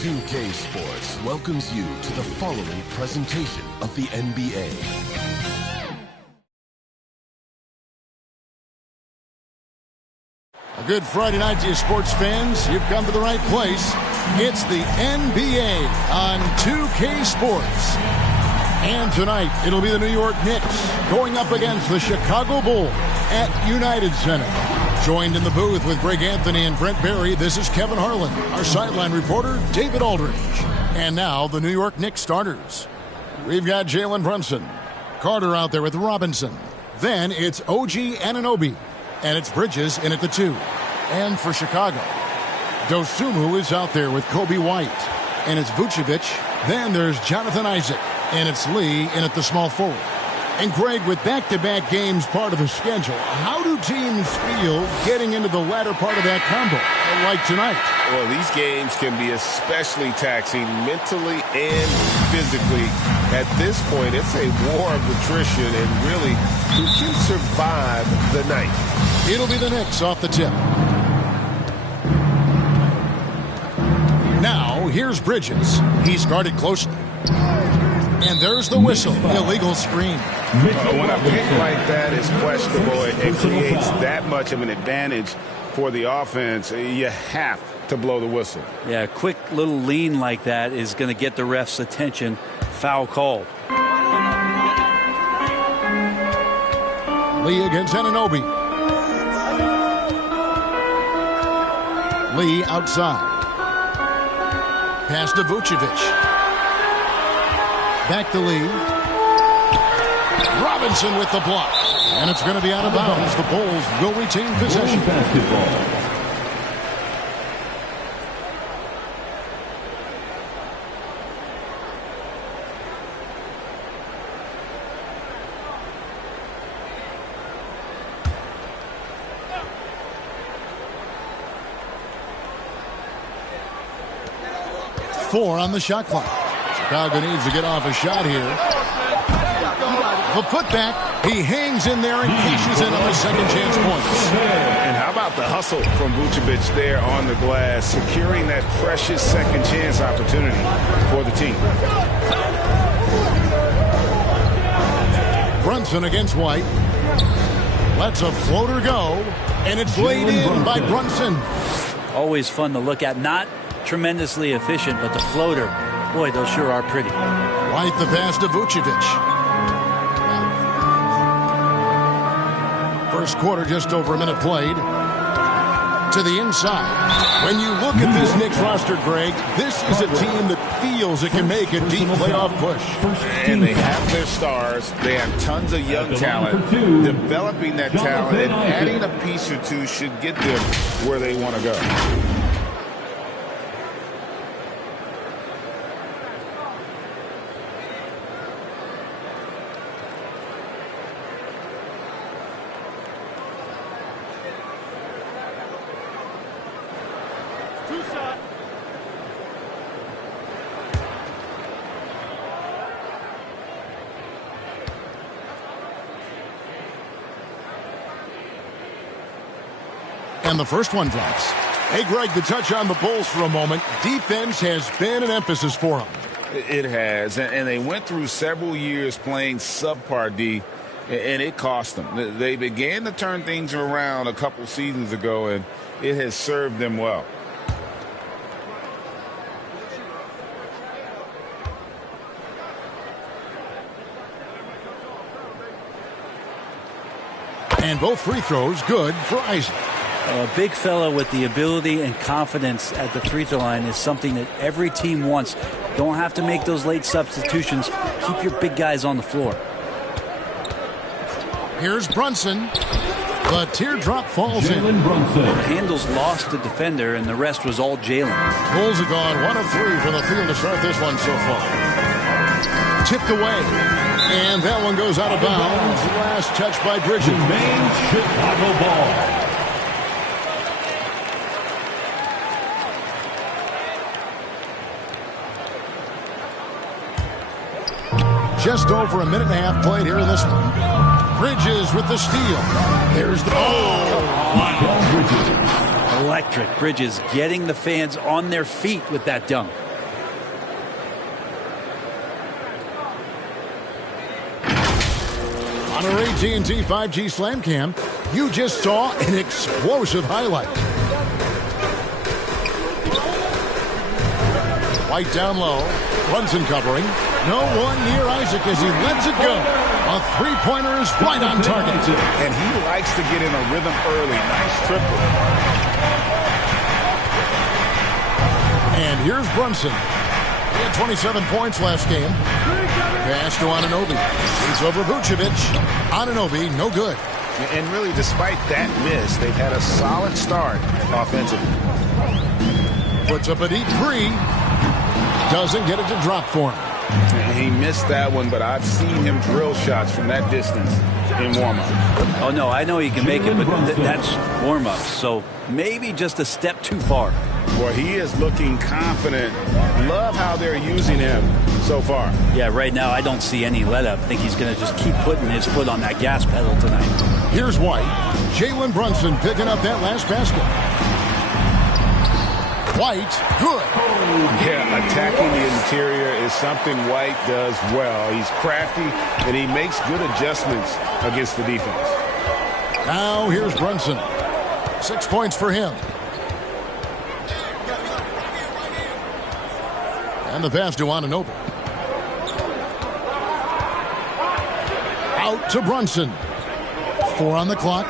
2K Sports welcomes you to the following presentation of the NBA. A good Friday night to you sports fans. You've come to the right place. It's the NBA on 2K Sports. And tonight, it'll be the New York Knicks going up against the Chicago Bulls at United Center. Joined in the booth with Greg Anthony and Brent Barry, this is Kevin Harlan. Our sideline reporter, David Aldridge. And now, the New York Knicks starters. We've got Jalen Brunson. Carter out there with Robinson. Then it's OG Anunoby. And it's Bridges in at the 2. And for Chicago, Dosunmu is out there with Kobe White. And it's Vucevic. Then there's Jonathan Isaac. And it's Lee in at the small forward. And Greg, with back-to-back games part of the schedule, how do teams feel getting into the latter part of that combo, like tonight? Well, these games can be especially taxing mentally and physically. At this point, it's a war of attrition, and really, who can survive the night? It'll be the Knicks off the tip. Now, here's Bridges. He's guarded closely. And there's the whistle. Illegal screen. When a pick like that is questionable, it creates that much of an advantage for the offense. You have to blow the whistle. Yeah, a quick little lean like that is going to get the ref's attention. Foul called. Lee against Anunoby. Lee outside. Pass to Vucevic. Back to Lee. Robinson with the block. And it's going to be out of bounds. The Bulls will retain possession. Basketball. Four on the shot clock. Chicago needs to get off a shot here. The putback. He hangs in there and cashes in on the second chance points. And how about the hustle from Vucevic there on the glass, securing that precious second chance opportunity for the team. Brunson against White. Lets a floater go. And it's laid in by Brunson. Always fun to look at. Not tremendously efficient, but the floater, boy, those sure are pretty. White the pass to Vucevic. First quarter, just over a minute played. To the inside. When you look at this Knicks roster, Greg, this is a team that feels it can make a deep playoff push. And they have their stars. They have tons of young talent. Developing that talent and adding a piece or two should get them where they want to go. And the first one drops. Hey, Greg, to touch on the Bulls for a moment, defense has been an emphasis for them. It has, and they went through several years playing subpar D, and it cost them. They began to turn things around a couple seasons ago, and it has served them well. And both free throws good for Isaac. A big fella with the ability and confidence at the free throw line is something that every team wants. Don't have to make those late substitutions. Keep your big guys on the floor. Here's Brunson. The teardrop falls in. Handles lost the defender, and the rest was all Jalen. Bulls have gone 1 of 3 from the field to start this one so far. Tipped away. And that one goes out of bounds. Last touch by Bridges. Chicago ball. Just over a minute and a half played here in this one. Bridges with the steal. There's the Electric. Bridges getting the fans on their feet with that dunk. On our AT&T 5G Slam Cam, you just saw an explosive highlight. White down low. Brunson covering. No one near Isaac as he lets it go. A three-pointer is right on target. And he likes to get in a rhythm early. Nice triple. And here's Brunson. He had 27 points last game. Pass to Anunoby. It's over Vucevic. Anunoby, no good. And really, despite that miss, they've had a solid start offensively. Puts up a deep three. Doesn't get it to drop for him. He missed that one, but I've seen him drill shots from that distance in warm-up. Oh, no, I know he can make it, but that's warm-up. So maybe just a step too far. Boy, he is looking confident. Love how they're using him so far. Yeah, right now I don't see any let-up. I think he's going to just keep putting his foot on that gas pedal tonight. Here's White. Jalen Brunson picking up that last basket. White, good. Yeah, attacking the interior is something White does well. He's crafty, and he makes good adjustments against the defense. Now here's Brunson. 6 points for him. And the pass to Anunoby. Out to Brunson. 4 on the clock.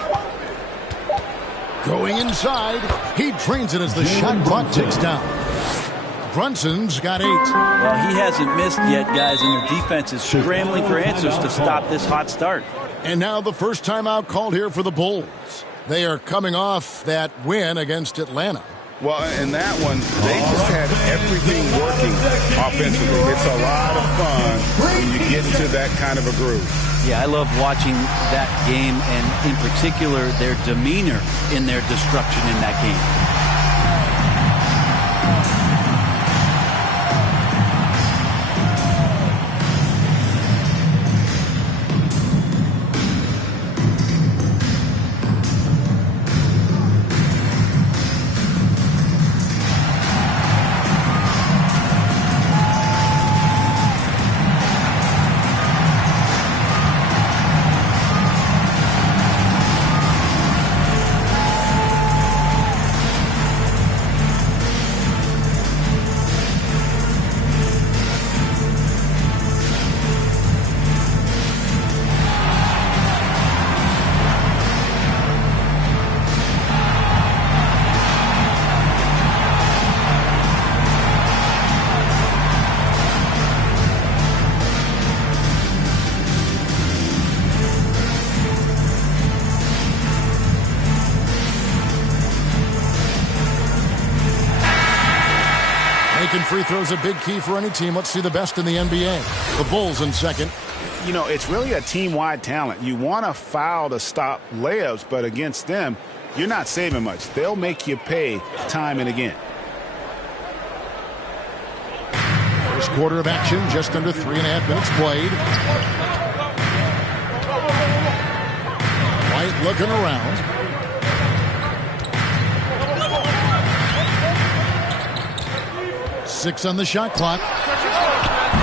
Going inside. He drains it as the shot clock ticks down. Brunson's got 8. Well, he hasn't missed yet, guys, and the defense is scrambling for answers to stop this hot start. And now the first timeout called here for the Bulls. They are coming off that win against Atlanta. Well, in that one, they just had everything working offensively. It's a lot of fun when you get into that kind of a groove. Yeah, I love watching that game, and in particular, their demeanor in their destruction in that game. Making free throws a big key for any team. Let's see the best in the NBA. The Bulls in second. You know, it's really a team-wide talent. You want to foul to stop layups, but against them, you're not saving much. They'll make you pay time and again. First quarter of action, just under 3.5 minutes played. White looking around. Six on the shot clock.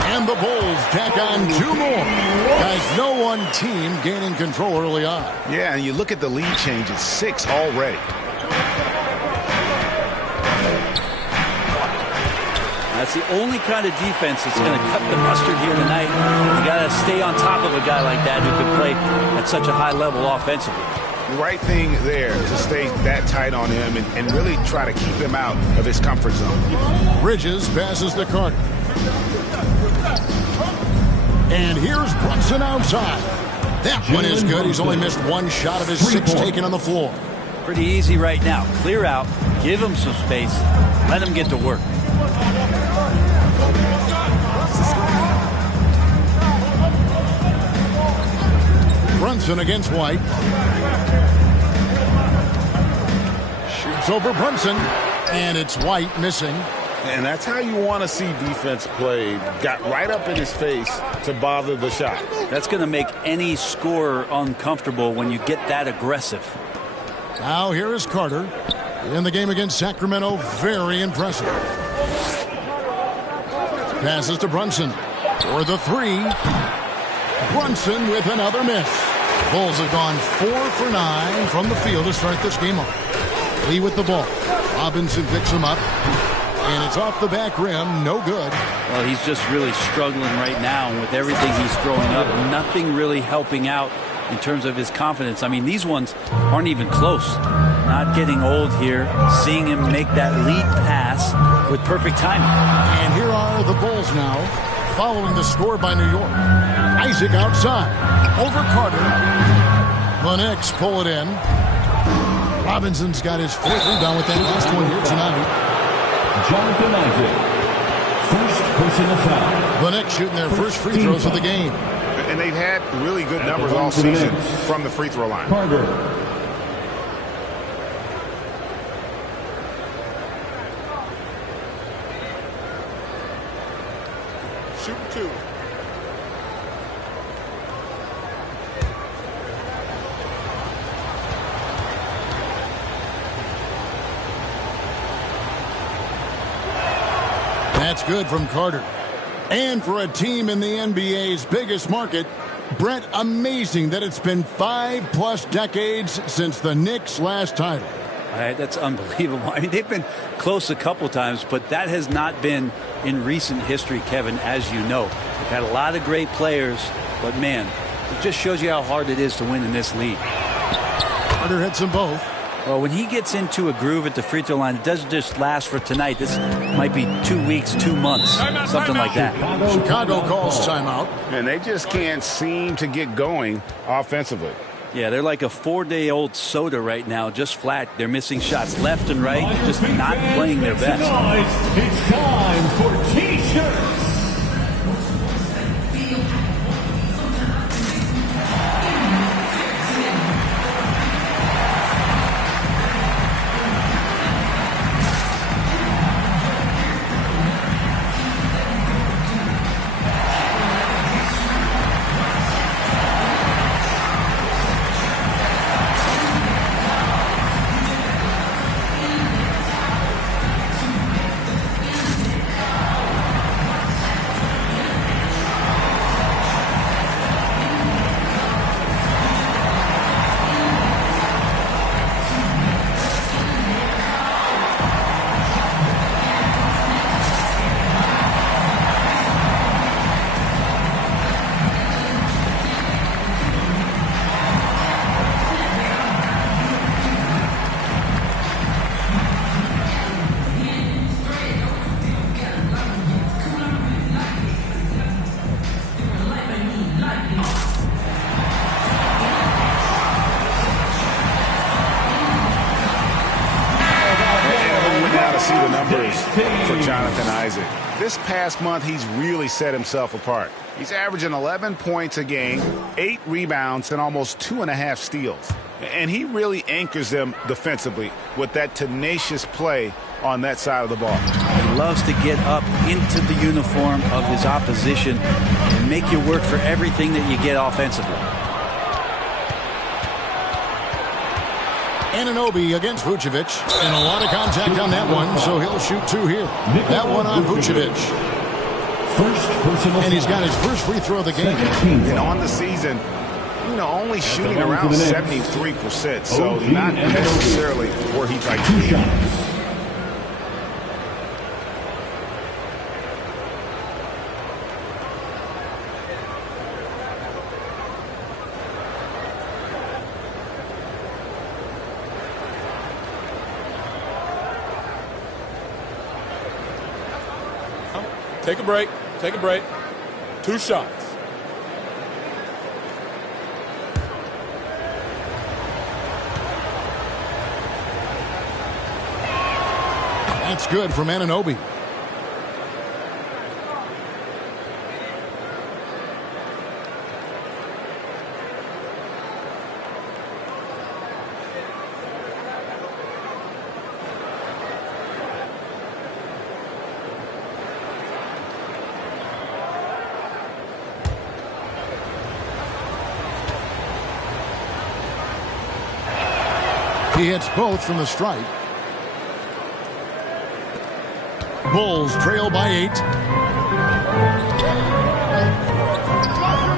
And the Bulls tack on 2 more. Guys, no one team gaining control early on. Yeah, and you look at the lead change, it's 6 already. That's the only kind of defense that's going to cut the mustard here tonight. You got to stay on top of a guy like that who can play at such a high level offensively. The right thing there to stay that tight on him and really try to keep him out of his comfort zone. Bridges passes to Carter. And here's Brunson outside. That one is good. He's only missed 1 shot of his 6 taken on the floor. Pretty easy right now. Clear out, give him some space, let him get to work. Brunson against White. Shoots over Brunson. And it's White missing. And that's how you want to see defense played. Got right up in his face to bother the shot. That's going to make any scorer uncomfortable when you get that aggressive. Now here is Carter. In the game against Sacramento, very impressive. Passes to Brunson for the 3. Brunson with another miss. Bulls have gone 4 for 9 from the field to start this game off. Lee with the ball. Robinson picks him up. And it's off the back rim. No good. Well, he's just really struggling right now. And with everything he's throwing up, nothing really helping out in terms of his confidence. I mean, these ones aren't even close. Not getting old here. Seeing him make that lead pass with perfect timing. And here are the Bulls now, following the score by New York. Isaac outside. Over Carter. The Knicks pull it in. Robinson's got his 4th rebound with that last one here tonight. Jonathan Isaac, first personal foul. The Knicks shooting their first free throws of the game. And they've had really good numbers all season from the free throw line. Carter. Shoot 2. That's good from Carter. And for a team in the NBA's biggest market, Brett, amazing that it's been 5+ decades since the Knicks' last title. That's unbelievable. I mean, they've been close a couple times, but that has not been in recent history, Kevin, as you know. They've had a lot of great players, but man, it just shows you how hard it is to win in this league. Carter hits them both. Well, when he gets into a groove at the free throw line, it doesn't just last for tonight. This might be 2 weeks, 2 months, something like that. Chicago calls timeout. And they just can't seem to get going offensively. Yeah, they're like a 4-day-old soda right now, just flat. They're missing shots left and right, just not playing their best. It's time for T-shirts. For Jonathan Isaac. This past month, he's really set himself apart. He's averaging 11 points a game, 8 rebounds, and almost 2.5 steals. And he really anchors them defensively with that tenacious play on that side of the ball. He loves to get up into the uniform of his opposition and make you work for everything that you get offensively. Anunoby against Vucevic, and a lot of contact on that one, so he'll shoot 2 here. That one on Vucevic. And he's got his first free throw of the game. And on the season, only shooting around 73%, so not necessarily where he'd like to be. Take a break. Take a break. 2 shots. That's good from Anunoby. He hits both from the stripe. Bulls trail by 8.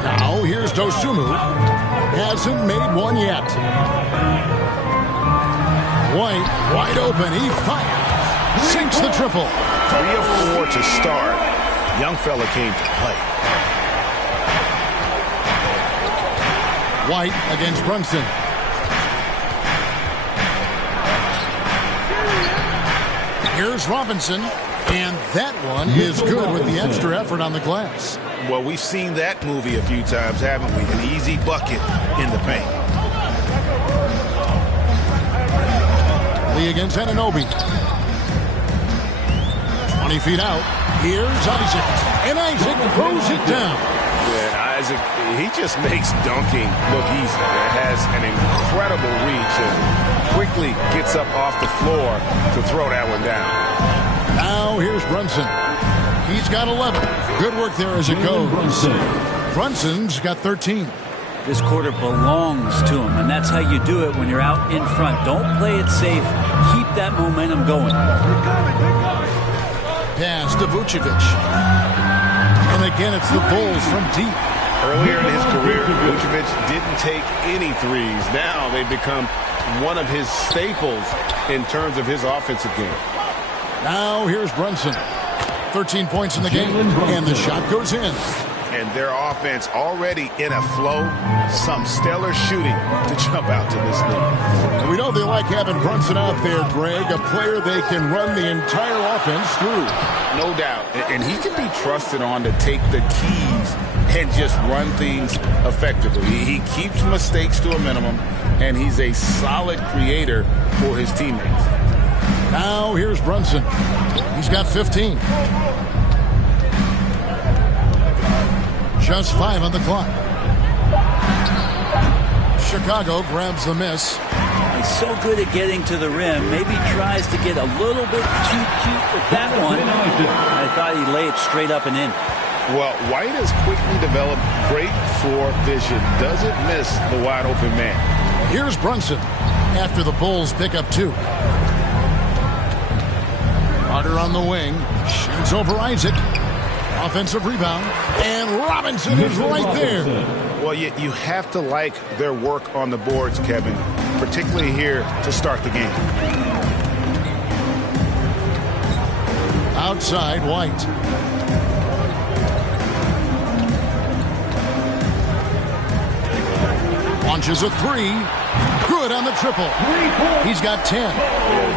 Now here's Dosunmu. hasn't made one yet. White, wide open, he fires. Sinks the triple. 3 of 4 to start. Young fella came to play. White against Brunson. Here's Robinson, and that one is good with the extra effort on the glass. Well, we've seen that movie a few times, haven't we? An easy bucket in the paint. Lee against Anunoby. 20 feet out. Here's Isaac. And Isaac throws it down. Yeah, Isaac, he just makes dunking look easy. It has an incredible reach and quickly gets up off the floor to throw that one down. Now here's Brunson. He's got 11. Good work there as it goes. Brunson's got 13. This quarter belongs to him, and that's how you do it when you're out in front. Don't play it safe. Keep that momentum going. Pass to Vucevic. And again, it's the Bulls from deep. Earlier in his career, Vucevic didn't take any threes. Now they've become one of his staples in terms of his offensive game. Now here's Brunson. 13 points in the game, and the shot goes in. And their offense already in a flow. Some stellar shooting to jump out to this league. And we know they like having Brunson out there, Greg, a player they can run the entire offense through. No doubt. And he can be trusted on to take the keys and just run things effectively. He keeps mistakes to a minimum, and he's a solid creator for his teammates. Now here's Brunson. He's got 15. Just 5 on the clock. Chicago grabs the miss. He's so good at getting to the rim. Maybe tries to get a little bit too cute with that one. I thought he'd lay it straight up and in. Well, White has quickly developed great floor vision. Doesn't miss the wide open man. Here's Brunson after the Bulls pick up 2. Carter on the wing. Shoots over Isaac. Offensive rebound. And Robinson is right there. Well, you have to like their work on the boards, Kevin, particularly here to start the game. Outside, White. Launches a 3. Good on the triple. He's got 10.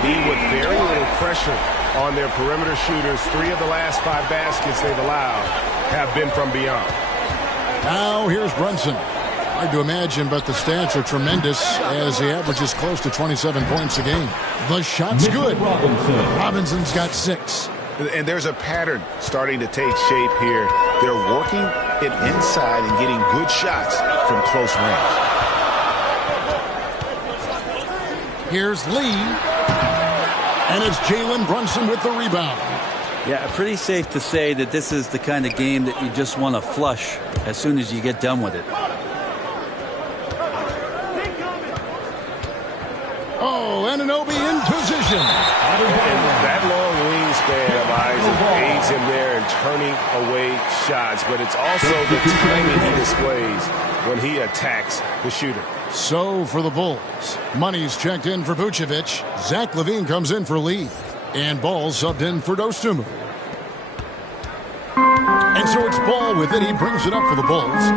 Be with very little pressure on their perimeter shooters. 3 of the last 5 baskets they've allowed have been from beyond. Now here's Brunson. Hard to imagine, but the stats are tremendous as he averages close to 27 points a game. The shot's good. Robinson's got 6. And there's a pattern starting to take shape here. They're working it inside and getting good shots from close range. Here's Lee. And it's Jalen Brunson with the rebound. Yeah, pretty safe to say that this is the kind of game that you just want to flush as soon as you get done with it. Oh, Anunoby in position. And that long wingspan of Isaac aids him there in turning away shots, but it's also the timing he displays when he attacks the shooter. So for the Bulls, Money's checked in for Vucevic. Zach LaVine comes in for Lee. And Ball subbed in for Dosunmu. And so it's Ball with it. He brings it up for the Bulls.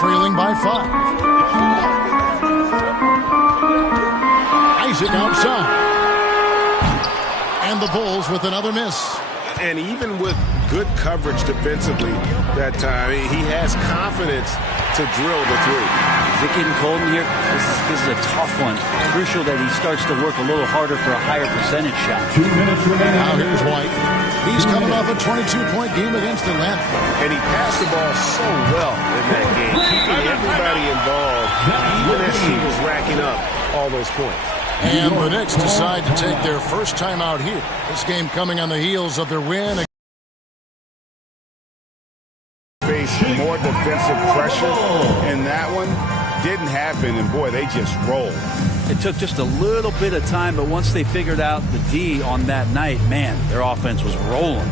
Trailing by 5. Isaac outside. And the Bulls with another miss. And even with good coverage defensively that time, he has confidence to drill the 3. Is it getting cold in here? This is a tough one. Crucial that he starts to work a little harder for a higher percentage shot. 2 minutes remaining. Now here's White. He's coming off a 22-point game against Atlanta. And he passed the ball so well in that game, keeping everybody involved, even as he was racking up all those points. And the Knicks decide to take their first time out here. This game coming on the heels of their win. Face more defensive pressure, and that one didn't happen, and boy, they just rolled. It took just a little bit of time, but once they figured out the D on that night, man, their offense was rolling.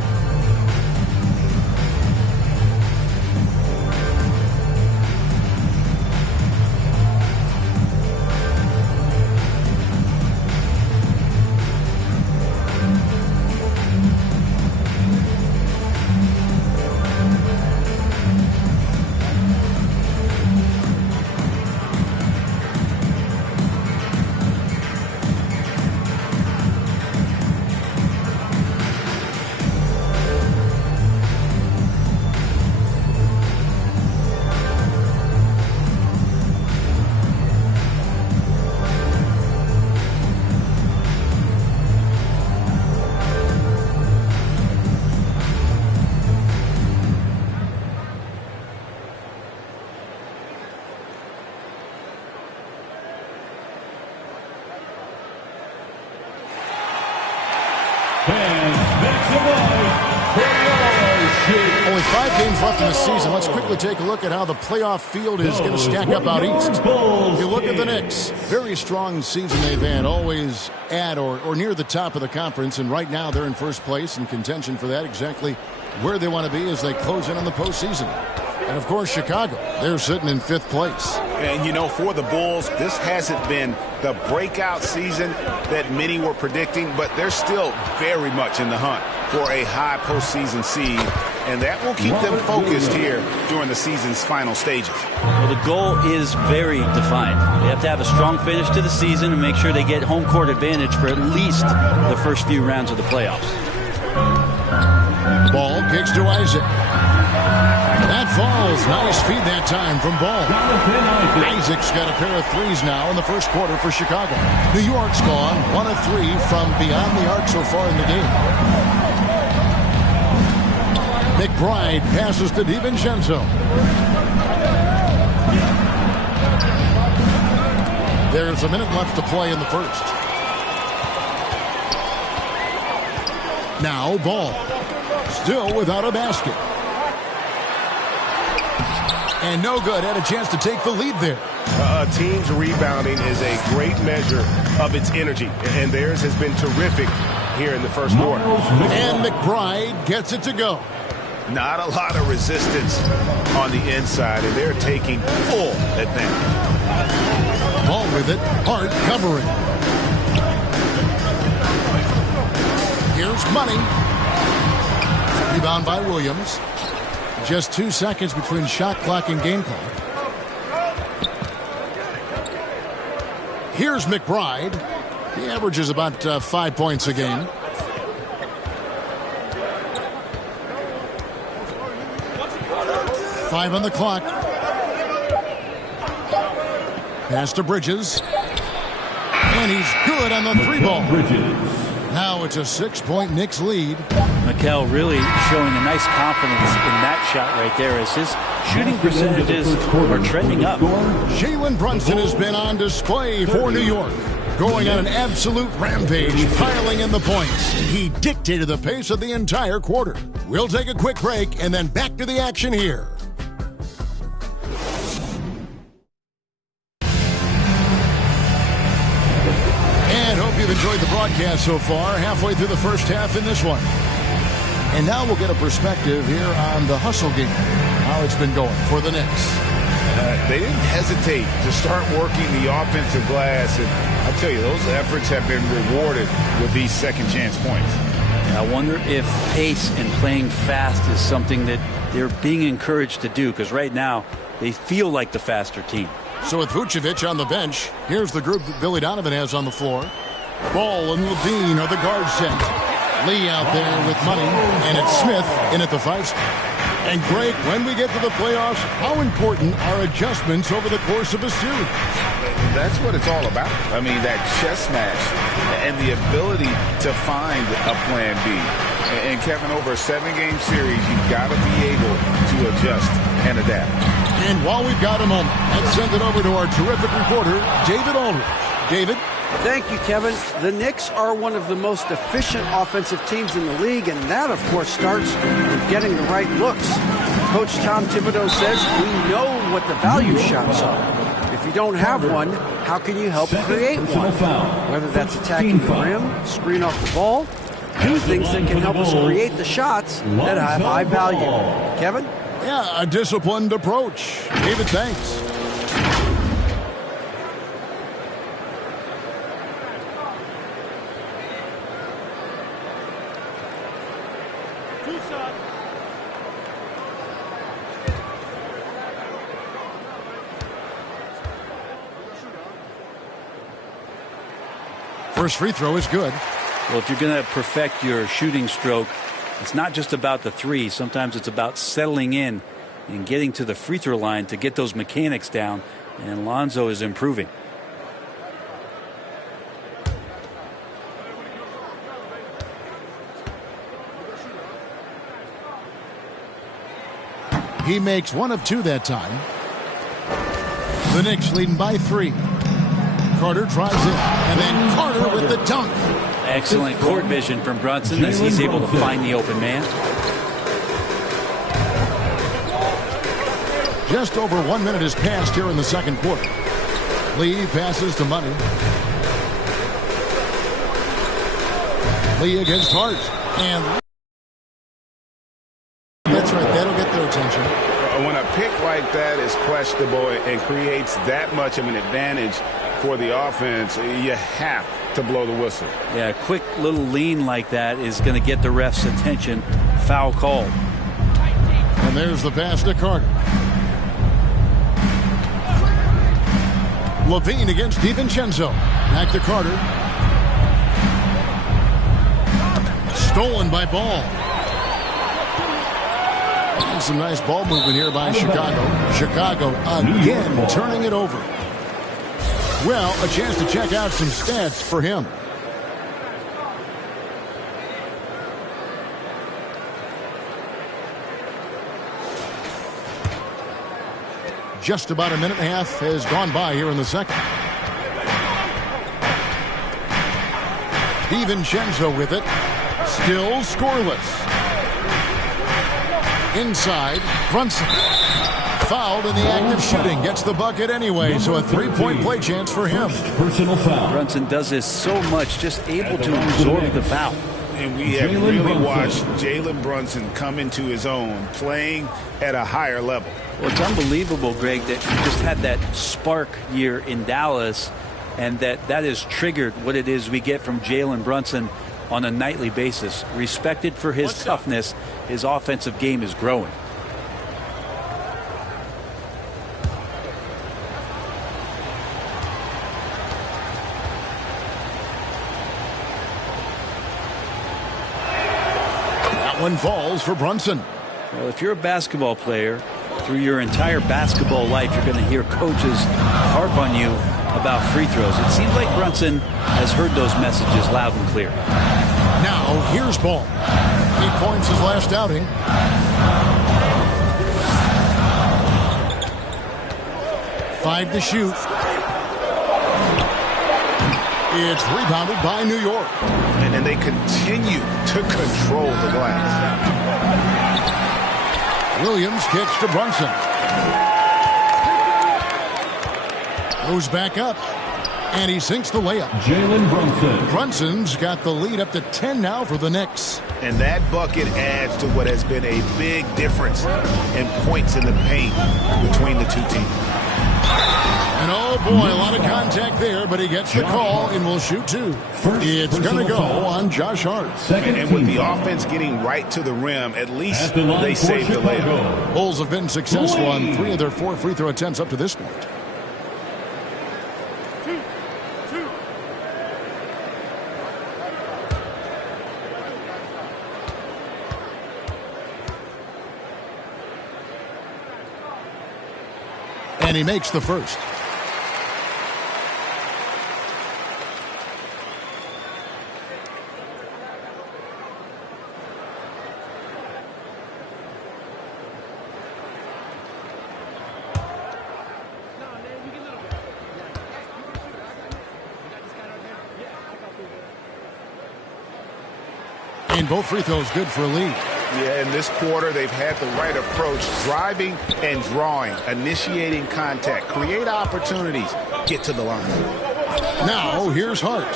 with 5 games left in the season, let's quickly take a look at how the playoff field is going to stack up out east. If you look at the Knicks, very strong season they've had, always at or near the top of the conference, and right now they're in first place in contention for that, exactly where they want to be as they close in on the postseason. And, of course, Chicago, they're sitting in 5th place. And, you know, for the Bulls, this hasn't been the breakout season that many were predicting, but they're still very much in the hunt for a high postseason seed, and that will keep them focused here during the season's final stages. Well, the goal is very defined. They have to have a strong finish to the season and make sure they get home court advantage for at least the first few rounds of the playoffs. Ball kicks to Isaac. That falls. Nice feed that time from Ball. Isaac's got a pair of threes now in the first quarter for Chicago. New York's gone 1 of 3 from beyond the arc so far in the game. McBride passes to DiVincenzo. There's a minute left to play in the first. Now Ball. Still without a basket. And no good. Had a chance to take the lead there. A team's rebounding is a great measure of its energy, and theirs has been terrific here in the first quarter. And McBride gets it to go. Not a lot of resistance on the inside, and they're taking full advantage. Ball with it. Hart covering. Here's Money. Rebound by Williams. Just 2 seconds between shot clock and game clock. Here's McBride. He averages about 5 points a game. Five on the clock. Pass to Bridges. And he's good on the 3-ball. Now it's a 6-point Knicks lead. Mikal really showing a nice confidence in that shot right there as his shooting percentages are trending up. Jalen Brunson has been on display for New York. Going on an absolute rampage, piling in the points. He dictated the pace of the entire quarter. We'll take a quick break and then back to the action here. You've enjoyed the broadcast so far, halfway through the first half in this one. And now we'll get a perspective here on the hustle game, how it's been going for the Knicks. They didn't hesitate to start working the offensive glass, and I'll tell you, those efforts have been rewarded with these second chance points. And I wonder if pace and playing fast is something that they're being encouraged to do, because right now they feel like the faster team. So with Vucevic on the bench, here's the group that Billy Donovan has on the floor. Ball and Levine are the guard set. Lee out there with Money, and it's Smith in at the 5 spot. And Greg, when we get to the playoffs, how important are adjustments over the course of a series? That's what it's all about. I mean, that chess match and the ability to find a plan B. And Kevin, over a 7-game series, you've got to be able to adjust and adapt. And while we've got a moment, let's send it over to our terrific reporter, David Aldridge. David? Thank you, Kevin. The Knicks are one of the most efficient offensive teams in the league, and that, of course, starts with getting the right looks. Coach Tom Thibodeau says we know what the value shots are. If you don't have one, how can you help create one? Whether that's attacking the rim, screen off the ball, do things that can help us create the shots that have high value. Kevin? Yeah, a disciplined approach. David, thanks. First free throw is good. Well, if you're going to perfect your shooting stroke, it's not just about the three. Sometimes it's about settling in and getting to the free throw line to get those mechanics down. And Lonzo is improving. He makes 1 of 2 that time. The Knicks leading by 3. Carter tries it, and then Carter with the dunk. Excellent court vision from Brunson as he's able to find the open man. Just over 1 minute has passed here in the second quarter. Lee passes to Money. Lee against Hart. And that's right. That'll get their attention. When a pick like that is questionable and creates that much of an advantage for the offense, you have to blow the whistle. Yeah, a quick little lean like that is going to get the ref's attention. Foul call. And there's the pass to Carter. Levine against DiVincenzo. Back to Carter. Stolen by Ball. And some nice ball movement here by Chicago. Chicago again turning it over. Well, a chance to check out some stats for him. Just about a minute and a half has gone by here in the second. DiVincenzo with it. Still scoreless. Inside, Brunson. Fouled in the act of shooting. Gets the bucket anyway, so a three-point play chance for him. Personal foul. Brunson does this so much, just able to absorb the foul. And we have really watched Jalen Brunson come into his own, playing at a higher level. Well, it's unbelievable, Greg, that he just had that spark year in Dallas, and that has triggered what it is we get from Jalen Brunson on a nightly basis. Respected for his toughness, his offensive game is growing. That one falls for Brunson. Well, if you're a basketball player, through your entire basketball life, you're going to hear coaches harp on you about free throws. It seems like Brunson has heard those messages loud and clear. Now, here's Ball. 8 points his last outing. Five to shoot. It's rebounded by New York. And they continue to control the glass. Williams kicks to Brunson. Goes back up. And he sinks the layup. Jalen Brunson. Brunson's got the lead up to 10 now for the Knicks. And that bucket adds to what has been a big difference in points in the paint between the two teams. And oh boy, a lot of contact there, but he gets the call and will shoot two. It's going to go on Josh Hart. And with the offense getting right to the rim, at least they saved the layup. Bulls have been successful on 3 of their 4 free throw attempts up to this point. And he makes the first. And both free throws good for a lead. Yeah, in this quarter, they've had the right approach, driving and drawing, initiating contact, create opportunities, get to the line. Now, here's Hart.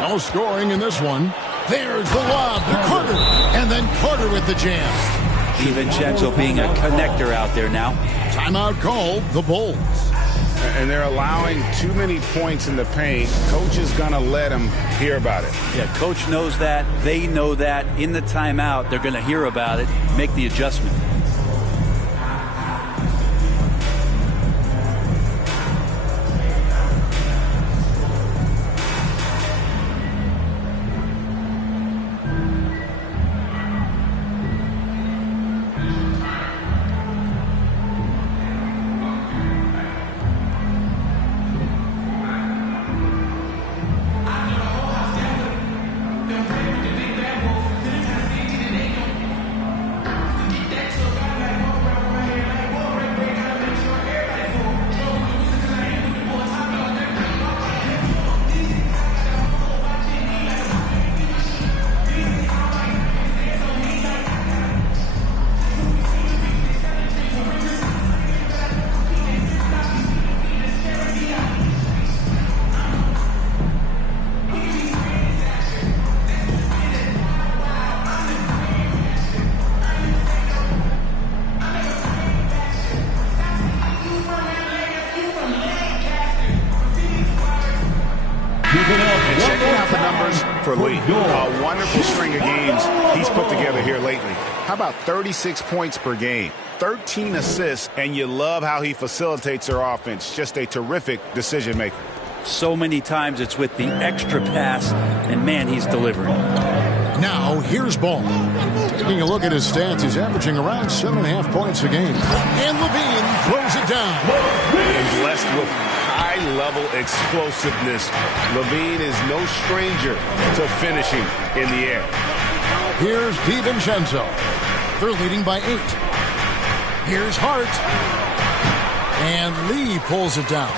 No scoring in this one. There's the lob to Carter, and then Carter with the jam. DiVincenzo being a connector out there now. Timeout called, the Bulls. And they're allowing too many points in the paint. Coach is going to let them hear about it. Yeah, coach knows that. They know that. In the timeout, they're going to hear about it, make the adjustment. for Lee. A wonderful string of games he's put together here lately. How about 36 points per game, 13 assists, and you love how he facilitates their offense. Just a terrific decision maker. So many times it's with the extra pass, and man, he's delivering. Now, here's Ball. Taking a look at his stats, he's averaging around 7.5 points a game. And LaVine throws it down. And blessed with high-level explosiveness. LaVine is no stranger to finishing in the air. Here's DiVincenzo. They're leading by 8. Here's Hart. And Lee pulls it down.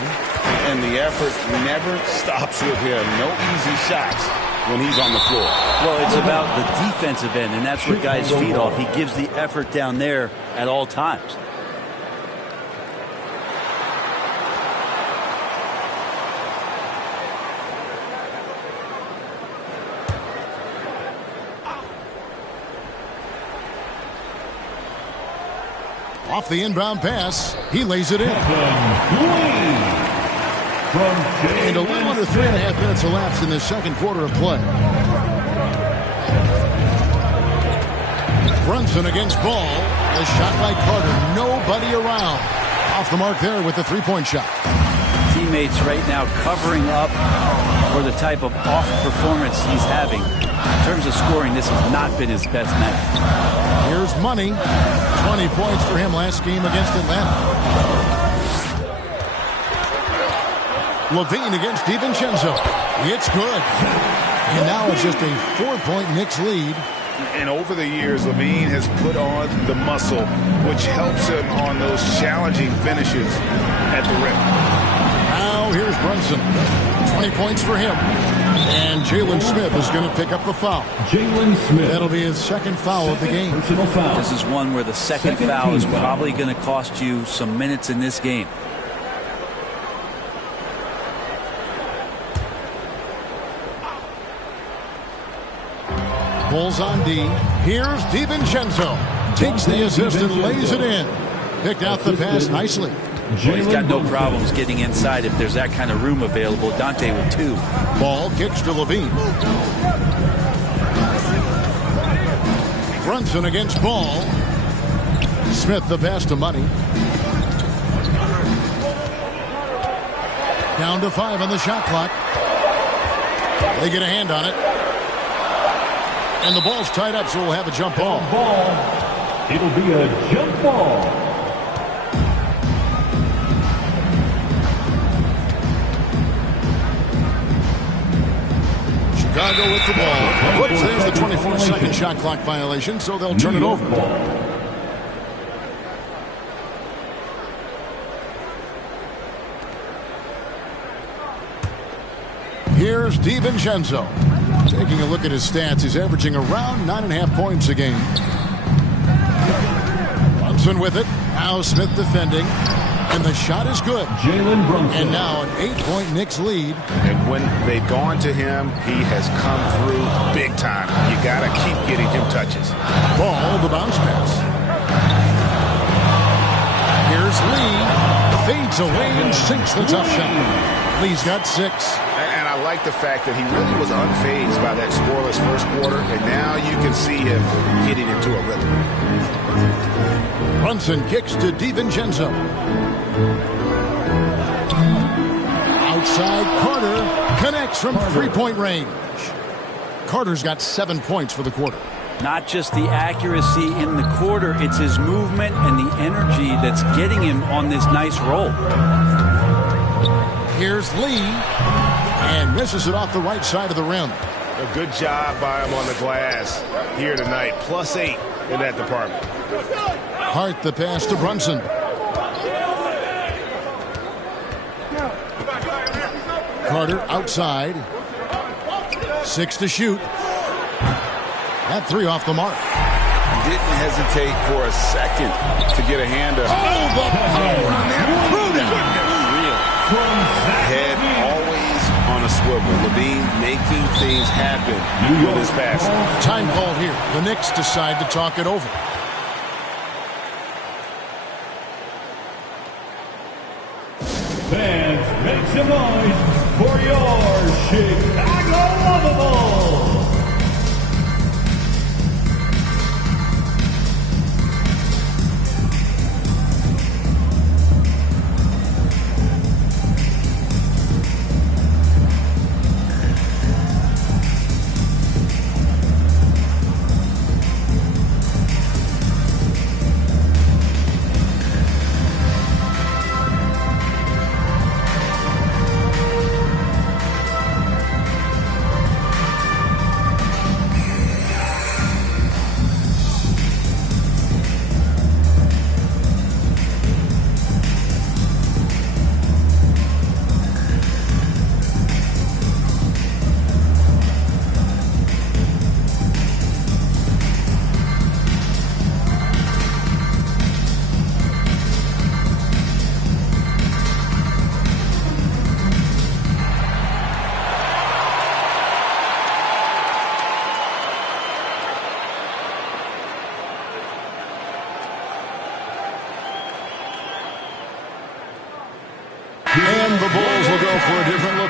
And the effort never stops with him. No easy shots when he's on the floor. Well, it's about the defensive end, and that's what guys feed off. He gives the effort down there at all times. Off the inbound pass, he lays it in. And a little under 3.5 minutes elapsed in the second quarter of play. Brunson against Ball. The shot by Carter. Nobody around. Off the mark there with the three-point shot. Teammates right now covering up for the type of off performance he's having. In terms of scoring, this has not been his best night. Here's Money. 20 points for him last game against Atlanta. LaVine against DiVincenzo. It's good. And now it's just a 4-point Knicks lead. And over the years, LaVine has put on the muscle, which helps him on those challenging finishes at the rim. Now here's Brunson. 20 points for him. And Jalen Smith is going to pick up the foul. Jalen Smith. That'll be his second foul of the game. Personal foul. This is one where the second foul is probably going to cost you some minutes in this game. Bulls on D. Here's DiVincenzo. Takes the assist and lays it in. Picked out the pass nicely. Well, he's got no problems getting inside if there's that kind of room available. Dante with 2. Ball kicks to LaVine. Brunson against Ball. Smith the pass to Money. Down to 5 on the shot clock. They get a hand on it. And the ball's tied up, so we'll have a jump ball. It'll be a jump ball. Chicago with the ball. Whoops, there's the 24-second shot clock violation, so they'll turn it over. Here's DiVincenzo. Taking a look at his stats, he's averaging around 9.5 points a game. Brunson with it. Now Smith defending. And the shot is good. Jalen Brunson. And now an 8-point Knicks lead. And when they've gone to him, he has come through big time. You got to keep getting him touches. Ball, the bounce pass. Here's Lee. Fades away and sinks the tough shot. Lee's got 6. And I like the fact that he really was unfazed by that scoreless first quarter, and now you can see him getting into a rhythm. Brunson kicks to DiVincenzo. Outside, Carter connects from three-point range. Carter's got 7 points for the quarter. Not just the accuracy in the quarter, it's his movement and the energy that's getting him on this nice roll. Here's Lee, and misses it off the right side of the rim. A good job by him on the glass here tonight. +8 in that department. Hart the pass to Brunson. Carter outside. 6 to shoot. That 3 off the mark. Didn't hesitate for a second to get a hand up. Oh, the power on that. Head always on a swivel. LaVine making things happen with his passing. Time called here. The Knicks decide to talk it over. Fans, make some noise for your Chicago Lovables.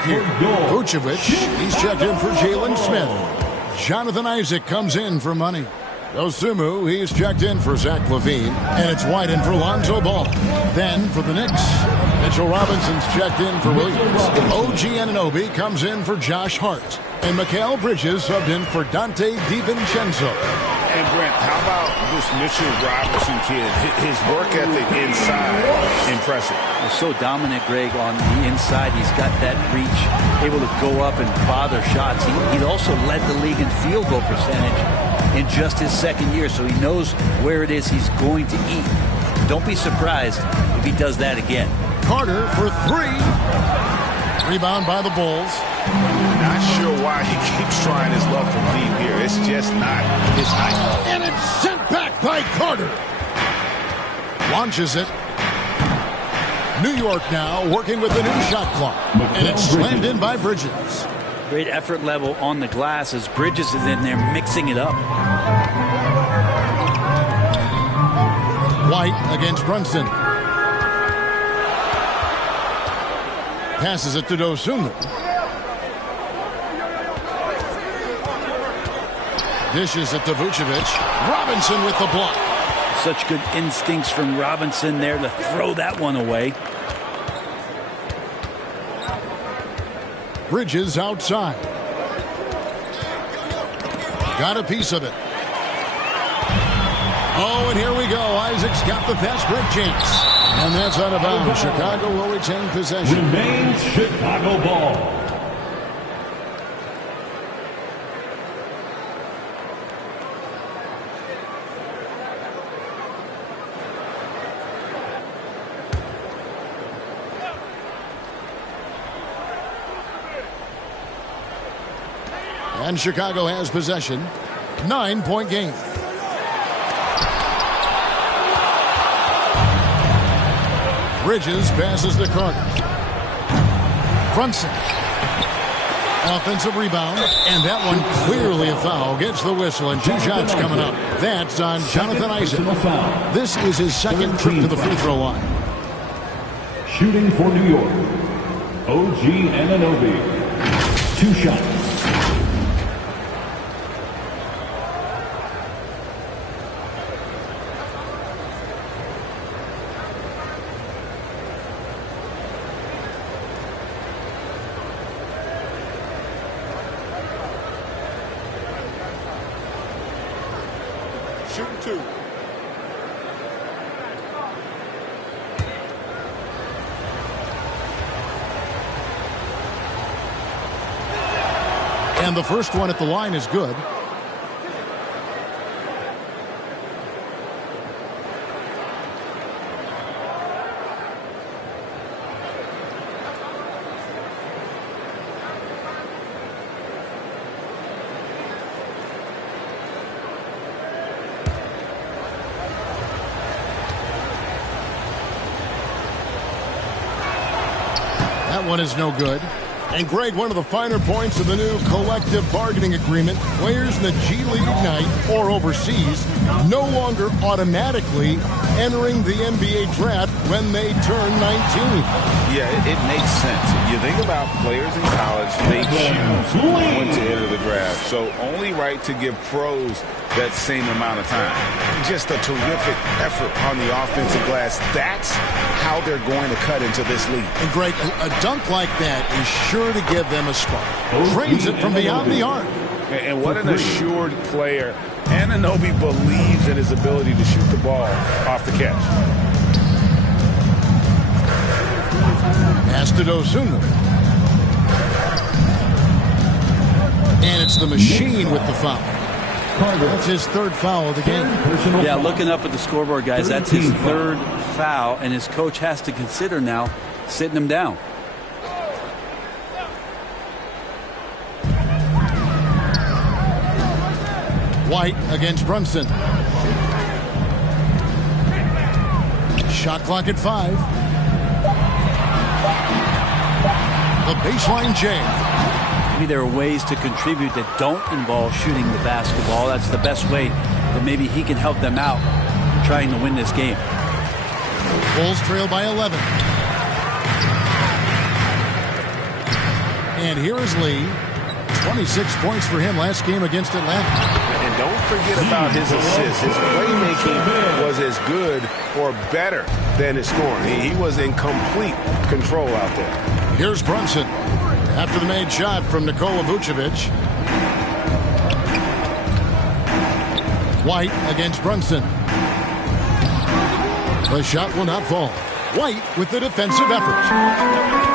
here. Vucevic, he's checked in for Jalen Smith. Jonathan Isaac comes in for money. Dosunmu, he's checked in for Zach LaVine. And it's White in for Lonzo Ball. Then for the Knicks, Mitchell Robinson's checked in for Williams. OG Anunoby comes in for Josh Hart. And Mikal Bridges subbed in for Dante DiVincenzo. And Brent, how about this Mitchell Robinson kid? His work ethic inside, impressive. He's so dominant, Greg, on the inside. He's got that reach, able to go up and bother shots. He also led the league in field goal percentage in just his second year, so he knows where it is he's going to eat. Don't be surprised if he does that again. Carter for three. Rebound by the Bulls. Not sure why he keeps trying his luck from deep here. It's just not his night. And it's sent back by Carter. Launches it. New York now working with the new shot clock. And it's slammed in by Bridges. Great effort level on the glass as Bridges is in there mixing it up. White against Brunson. Passes it to Dosunmu. Dishes it to Vucevic. Robinson with the block. Such good instincts from Robinson there to throw that one away. Bridges outside. Got a piece of it. Oh, and here we go. Isaac's got the fast break chance. And that's out of bounds. Chicago will retain possession. Remains Chicago ball. And Chicago has possession. 9-point game. Bridges passes to Carter. Brunson. Offensive rebound. And that one clearly a foul. Gets the whistle and two shots coming up. That's on Jonathan Isaac. This is his second trip to the free throw line. Shooting for New York, OG Anunoby. 2 shots. Shooting 2. And the first one at the line is good. That one is no good. And Greg, one of the finer points of the new collective bargaining agreement, players in the G League Ignite or overseas no longer automatically entering the NBA draft when they turn 19. Yeah, it makes sense. If you think about players in college, they choose when to enter the draft. So only right to give pros that same amount of time. Just a terrific effort on the offensive glass. That's how they're going to cut into this league. And Greg, a dunk like that is sure to give them a spark. Drains it from beyond the arc. And what an assured player. Anunoby believes in his ability to shoot the ball off the catch. Pass to Dosunmu. And it's the machine with the foul. That's his third foul of the game. Yeah, looking up at the scoreboard, guys, that's his third foul, and his coach has to consider now sitting him down. White against Brunson. Shot clock at 5. The baseline jam. Maybe there are ways to contribute that don't involve shooting the basketball. That's the best way that maybe he can help them out trying to win this game. Bulls trail by 11. And here is Lee. 26 points for him last game against Atlanta. And don't forget about his assists. His playmaking was as good or better than his scoring. He was in complete control out there. Here's Brunson after the made shot from Nikola Vucevic. White against Brunson. The shot will not fall. White with the defensive effort.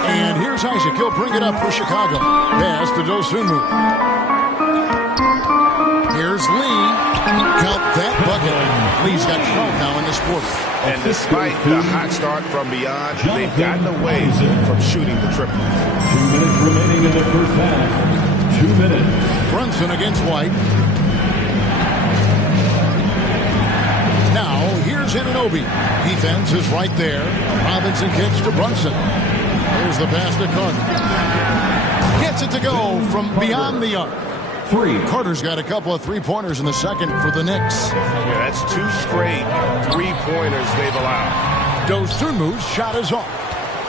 And here's Isaac. He'll bring it up for Chicago. Pass to Dosunmu. Here's Lee. Count that bucket. Lee's got 12 now in this quarter. And despite the hot start from beyond, they've gotten away from shooting the triple. 2 minutes remaining in the first half. 2 minutes. Brunson against White. Now, here's Anunoby. Defense is right there. Robinson kicks to Brunson. Here's the pass to Carter. Gets it to go from beyond the arc. Carter's got a couple of three-pointers in the second for the Knicks. Yeah, that's 2 straight three-pointers they've allowed. Dosunmu's shot is off.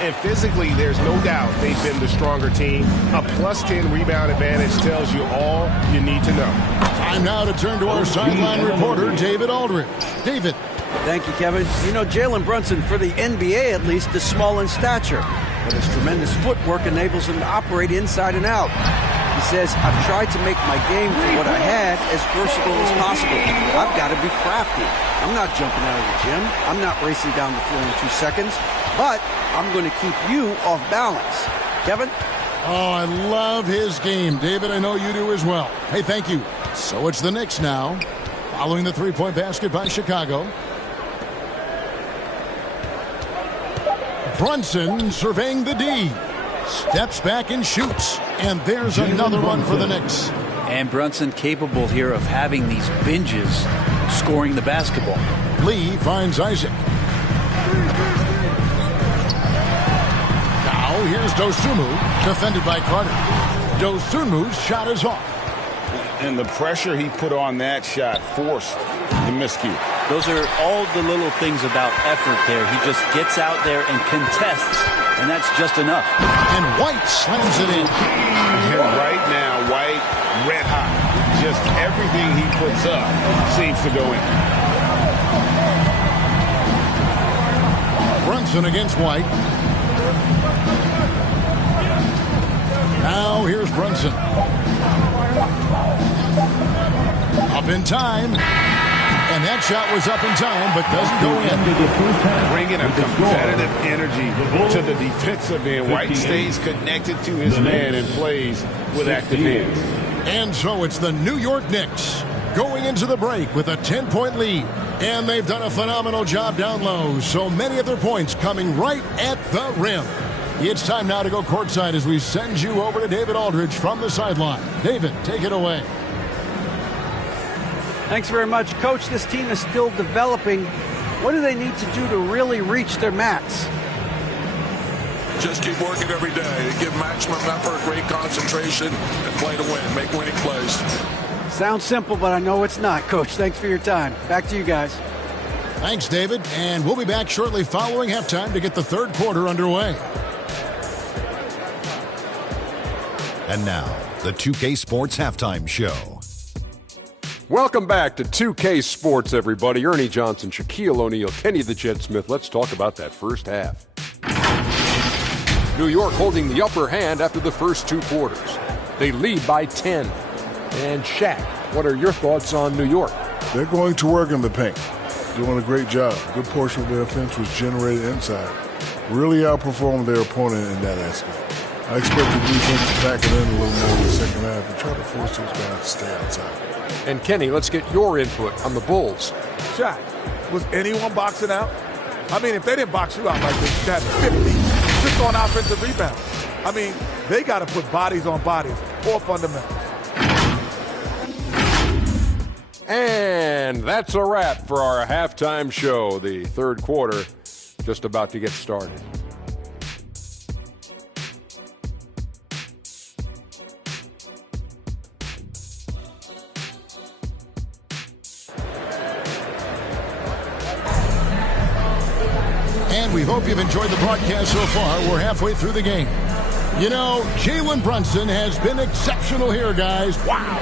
And physically, there's no doubt they've been the stronger team. A +10 rebound advantage tells you all you need to know. Time now to turn to our sideline reporter, David Aldridge. David. Thank you, Kevin. You know, Jalen Brunson, for the NBA at least, is small in stature, but his tremendous footwork enables him to operate inside and out. He says, I've tried to make my game for what I had as versatile as possible. I've got to be crafty. I'm not jumping out of the gym. I'm not racing down the floor in 2 seconds, but I'm going to keep you off balance. Kevin? Oh, I love his game. David, I know you do as well. Hey, thank you. So it's the Knicks now, following the three-point basket by Chicago. Brunson surveying the D. Steps back and shoots. And there's another one for the Knicks. And Brunson capable here of having these binges, scoring the basketball. Lee finds Isaac. Now here's Dosunmu, defended by Carter. Dosunmu's shot is off. And the pressure he put on that shot forced the miscue. Those are all the little things about effort there. He just gets out there and contests, and that's just enough. And White slams it in. And right now, White, red hot. Just everything he puts up seems to go in. Brunson against White. Now here's Brunson. Up in time. And that shot was up in time, but doesn't go in. Bringing a competitive energy to the defensive end. White stays connected to his man and plays with active hands. And so it's the New York Knicks going into the break with a 10-point lead. And they've done a phenomenal job down low. So many of their points coming right at the rim. It's time now to go courtside as we send you over to David Aldridge from the sideline. David, take it away. Thanks very much, Coach. This team is still developing. What do they need to do to really reach their max? Just keep working every day. Give maximum effort, great concentration, and play to win. Make winning plays. Sounds simple, but I know it's not, Coach. Thanks for your time. Back to you guys. Thanks, David. And we'll be back shortly following halftime to get the third quarter underway. And now, the 2K Sports Halftime Show. Welcome back to 2K Sports, everybody. Ernie Johnson, Shaquille O'Neal, Kenny the Jet Smith. Let's talk about that first half. New York holding the upper hand after the first 2 quarters. They lead by 10. And Shaq, what are your thoughts on New York? They're going to work in the paint. Doing a great job. A good portion of their offense was generated inside. Really outperformed their opponent in that aspect. I expect the defense to back it in a little more in the second half and try to force those guys to stay outside. And Kenny, let's get your input on the Bulls. Shaq, was anyone boxing out? I mean, if they didn't box you out like this, you had 50 just on offensive rebounds. I mean, they got to put bodies on bodies, or fundamentals. And that's a wrap for our halftime show. The third quarter just about to get started. And we hope you've enjoyed the broadcast so far. We're halfway through the game. You know, Jalen Brunson has been exceptional here, guys. Wow.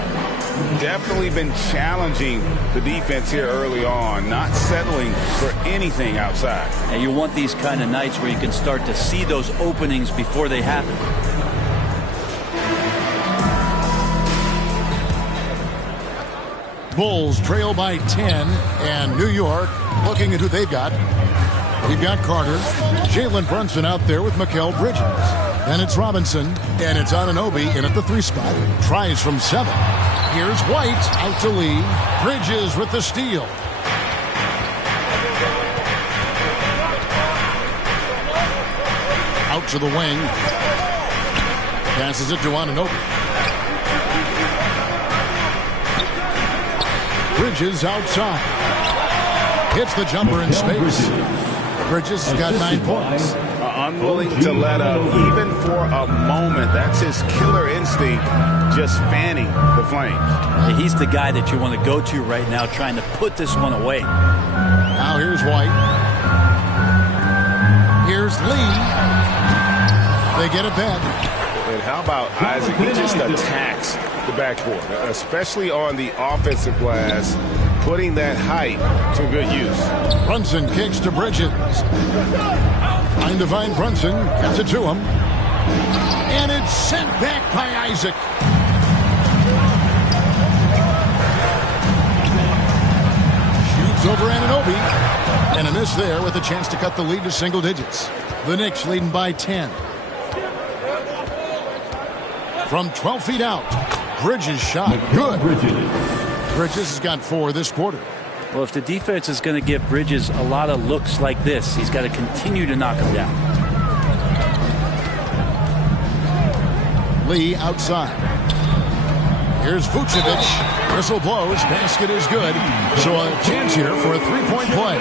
Definitely been challenging the defense here early on, not settling for anything outside. And you want these kind of nights where you can start to see those openings before they happen. Bulls trail by 10, and New York looking at who they've got. We've got Carter, Jalen Brunson out there with Mikal Bridges. Then it's Robinson, and it's Anunoby in at the 3 spot. Tries from 7. Here's White out to Lee. Bridges with the steal. Out to the wing. Passes it to Anunoby. Bridges outside. Hits the jumper in space. Bridges has got 9 points. Unwilling to let up, even for a moment. That's his killer instinct, just fanning the flames. Yeah, he's the guy that you want to go to right now, trying to put this one away. Now here's White. Here's Lee. They get a bed. And how about Isaac? He just attacks the backboard, especially on the offensive glass, putting that height to good use. Brunson kicks to Bridges. Trying to find Brunson. Gets it to him. And it's sent back by Isaac. Shoots over Anunoby. And a miss there with a chance to cut the lead to single digits. The Knicks leading by 10. From 12 feet out. Bridges shot. Good. Bridges has got 4 this quarter. Well, if the defense is going to give Bridges a lot of looks like this, he's got to continue to knock them down. Lee outside. Here's Vucevic. Whistle blows. Basket is good. So a chance here for a 3-point play.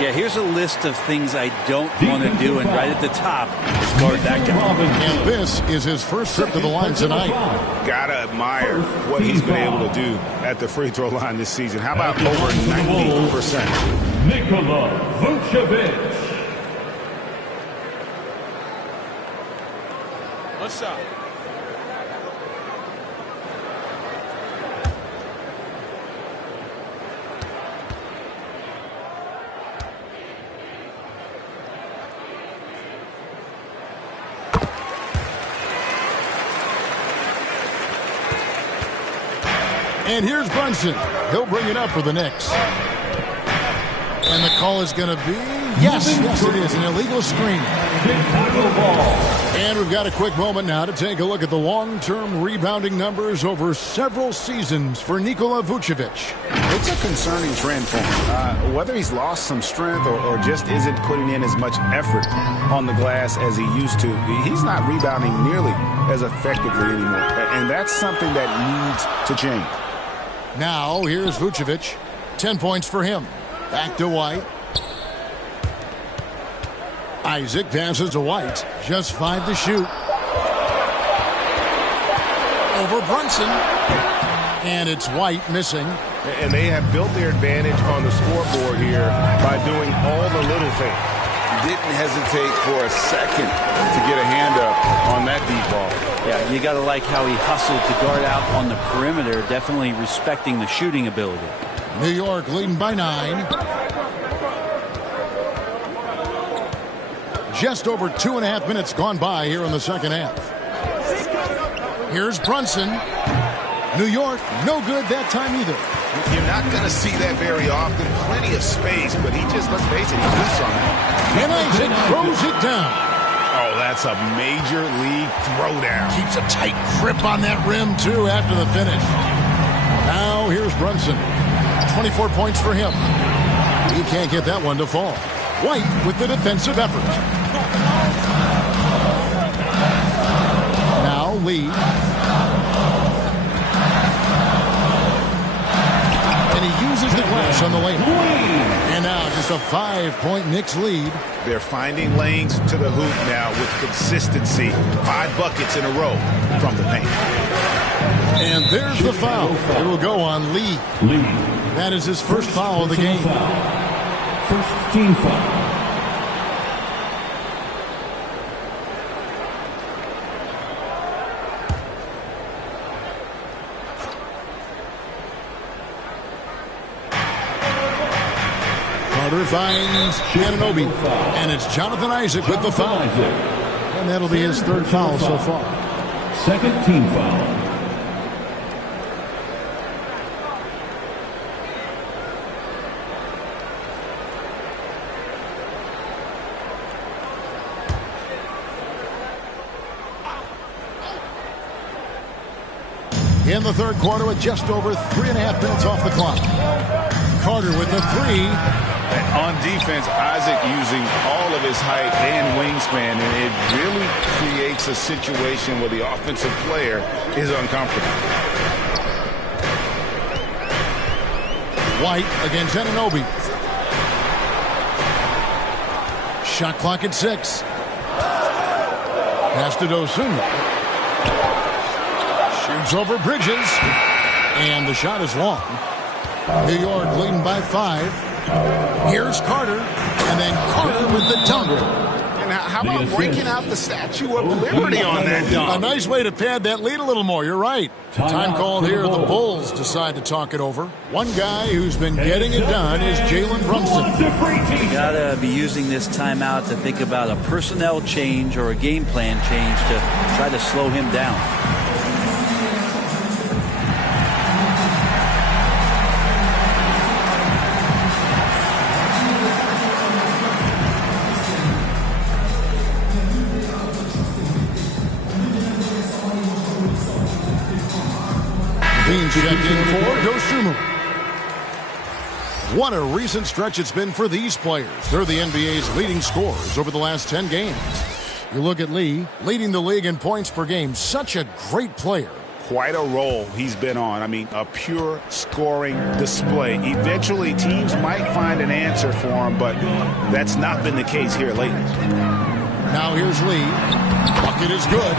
Yeah, here's a list of things I don't want to do, and right at the top is guard that guy. And this is his first trip to the line tonight. Gotta admire what he's been able to do at the free throw line this season. How about over 90%? Nikola Vucevic. What's up? And here's Brunson. He'll bring it up for the Knicks. And the call is going to be, yes, it is, an illegal screen. And we've got a quick moment now to take a look at the long-term rebounding numbers over several seasons for Nikola Vucevic. It's a concerning trend for him. Whether he's lost some strength or just isn't putting in as much effort on the glass as he used to, he's not rebounding nearly as effectively anymore. And that's something that needs to change. Now, here's Vucevic. 10 points for him. Back to White. Isaac passes to White. Just 5 to shoot. Over Brunson. And it's White missing. And they have built their advantage on the scoreboard here by doing all the little things. Didn't hesitate for a second to get a hand up on that deep ball. Yeah, you got to like how he hustled to guard out on the perimeter, definitely respecting the shooting ability. New York leading by 9. Just over 2.5 minutes gone by here in the second half. Here's Brunson. New York, no good that time either. You're not going to see that very often. Plenty of space, but he just, let's face it, he beats on that. And Isaac throws it down. Oh, that's a major league throwdown. Keeps a tight grip on that rim, too, after the finish. Now here's Brunson. 24 points for him. He can't get that one to fall. White with the defensive effort. Now Lee. And he uses the glass on the layup. And now just a 5-point Knicks lead. They're finding lanes to the hoop now with consistency. 5 buckets in a row from the paint. And there's the foul. It will go on Lee. That is his first foul of the game. First team foul. Carter finds Anunoby. And it's Jonathan Isaac with the foul. And that'll be his third foul so far. Second team foul. In the third quarter with just over 3.5 minutes off the clock. Carter with the three. And on defense, Isaac using all of his height and wingspan, and it really creates a situation where the offensive player is uncomfortable. White against Anunoby. Shot clock at 6. Pass to Dosunmu. Shoots over Bridges. And the shot is long. New York leading by 5. Here's Carter. And then Carter with the dunk. And how about breaking out the Statue of Liberty on that dunk? A nice way to pad that lead a little more. You're right. Time called here. The Bulls decide to talk it over. One guy who's been getting it done is Jalen Brunson. You gotta be using this timeout to think about a personnel change or a game plan change to try to slow him down. Checked in for Dosunmu. What a recent stretch it's been for these players. They're the NBA's leading scorers over the last 10 games. You look at Lee, leading the league in points per game. Such a great player. Quite a role he's been on. I mean, a pure scoring display. Eventually, teams might find an answer for him, but that's not been the case here lately. Now here's Lee. Bucket is good.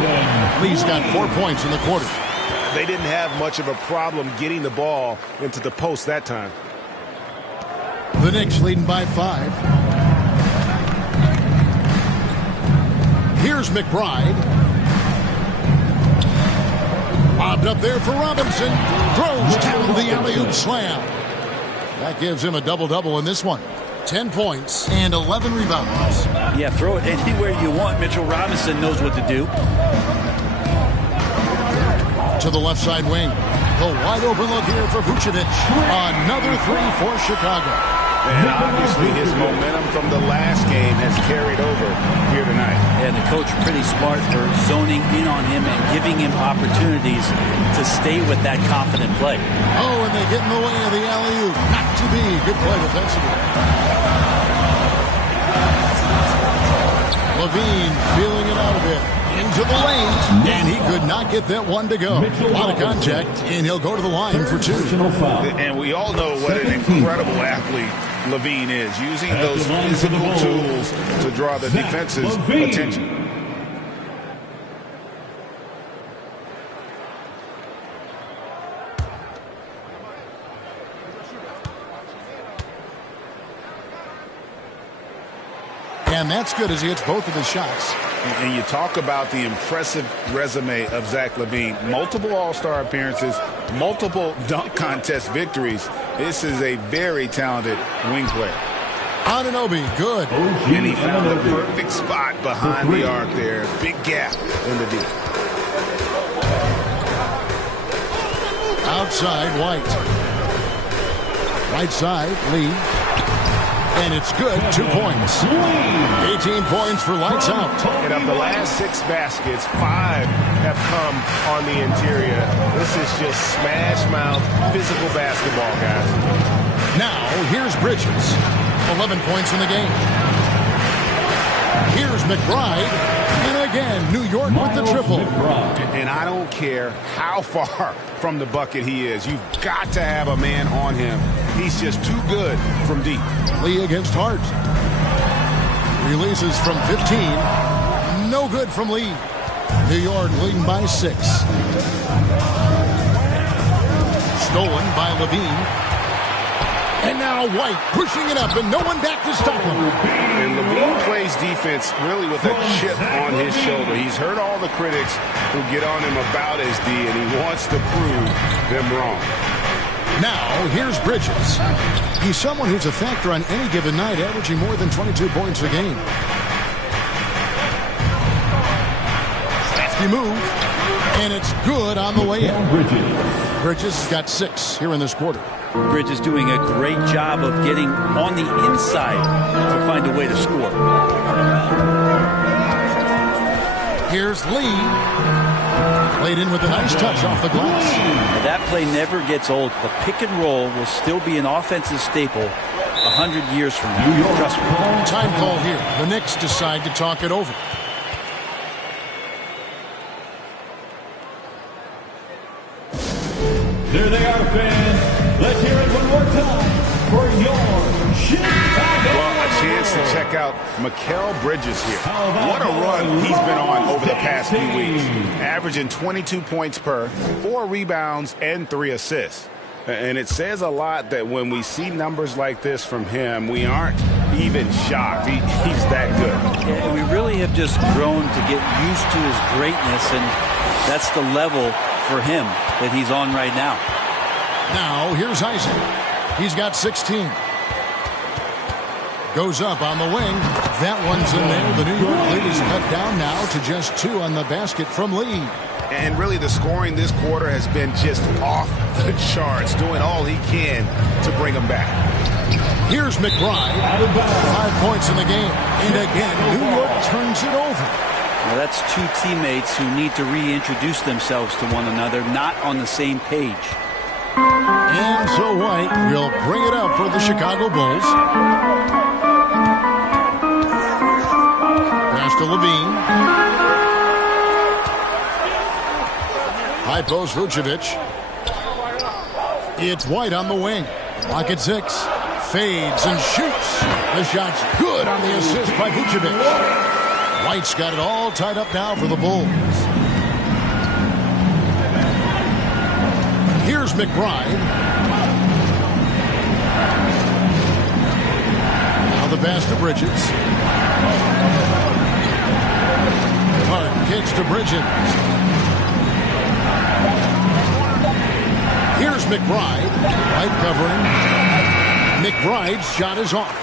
Lee's got 4 points in the quarter. They didn't have much of a problem getting the ball into the post that time. The Knicks leading by 5. Here's McBride. Bobbed up there for Robinson. Throws down the alley-oop slam. That gives him a double-double in this one. 10 points and 11 rebounds. Yeah, throw it anywhere you want. Mitchell Robinson knows what to do. To the left side wing. The wide open look here for Vucevic. Another three for Chicago. And obviously his momentum from the last game has carried over here tonight. And the coach pretty smart for zoning in on him and giving him opportunities to stay with that confident play. Oh, and they get in the way of the alley-oop. Not to be. Good play defensively. Levine feeling it out a bit. Into the lane, and he could not get that one to go. A lot of contact, and he'll go to the line for 2. And we all know what an incredible athlete Levine is, using those physical tools to draw the defense's attention. And that's good as he hits both of his shots. And you talk about the impressive resume of Zach LaVine. Multiple All-Star appearances, multiple dunk contest victories. This is a very talented wing player. Anunoby, good. And he found the perfect spot behind the arc there. Big gap in the D. Outside, White. Right side, Lee. And it's good, 2 points. 18 points for lights out. And of the last 6 baskets, 5 have come on the interior. This is just smash mouth physical basketball, guys. Now, here's Bridges. 11 points in the game. Here's McBride. And again, New York with the triple. And I don't care how far from the bucket he is. You've got to have a man on him. He's just too good from deep. Lee against Hart. Releases from 15. No good from Lee. New York leading by 6. Stolen by Levine. And now White pushing it up and no one back to stop him. And Levine plays defense really with a chip on his shoulder. He's heard all the critics who get on him about his D, and he wants to prove them wrong. Now, here's Bridges. He's someone who's a factor on any given night, averaging more than 22 points a game. Lefty move, and it's good on the way in. Bridges has got 6 here in this quarter. Bridges doing a great job of getting on the inside to find a way to score. Here's Lee. Played in with a nice touch off the glass. Now that play never gets old. The pick and roll will still be an offensive staple 100 years from now. Trust me. Time call here. The Knicks decide to talk it over. There they are, fans. Let's hear it one more time for your Chicago. Well, a chance to check out Mikal Bridges here. What a run he's been on over the past few weeks. Averaging 22 points per, 4 rebounds, and 3 assists. And it says a lot that when we see numbers like this from him, we aren't even shocked. He's that good. Yeah, we really have just grown to get used to his greatness, and that's the level for him that he's on right now. Now, here's Isaac. He's got 16. Goes up on the wing. That one's in there. The New York lead is cut down now to just 2 on the basket from Lee. And really the scoring this quarter has been just off the charts, doing all he can to bring them back. Here's McBride. 5 points in the game. And again, New York turns it over. Now that's 2 teammates who need to reintroduce themselves to one another, not on the same page. And so White will bring it up for the Chicago Bulls. Pass to Levine. High post Vucevic. It's White on the wing. Clock at 6. Fades and shoots. The shot's good on the assist by Vucevic. White's got it all tied up now for the Bulls. Here's McBride. Now the pass to Bridges. Hard kicks to Bridges. Here's McBride. White covering. McBride's shot is off.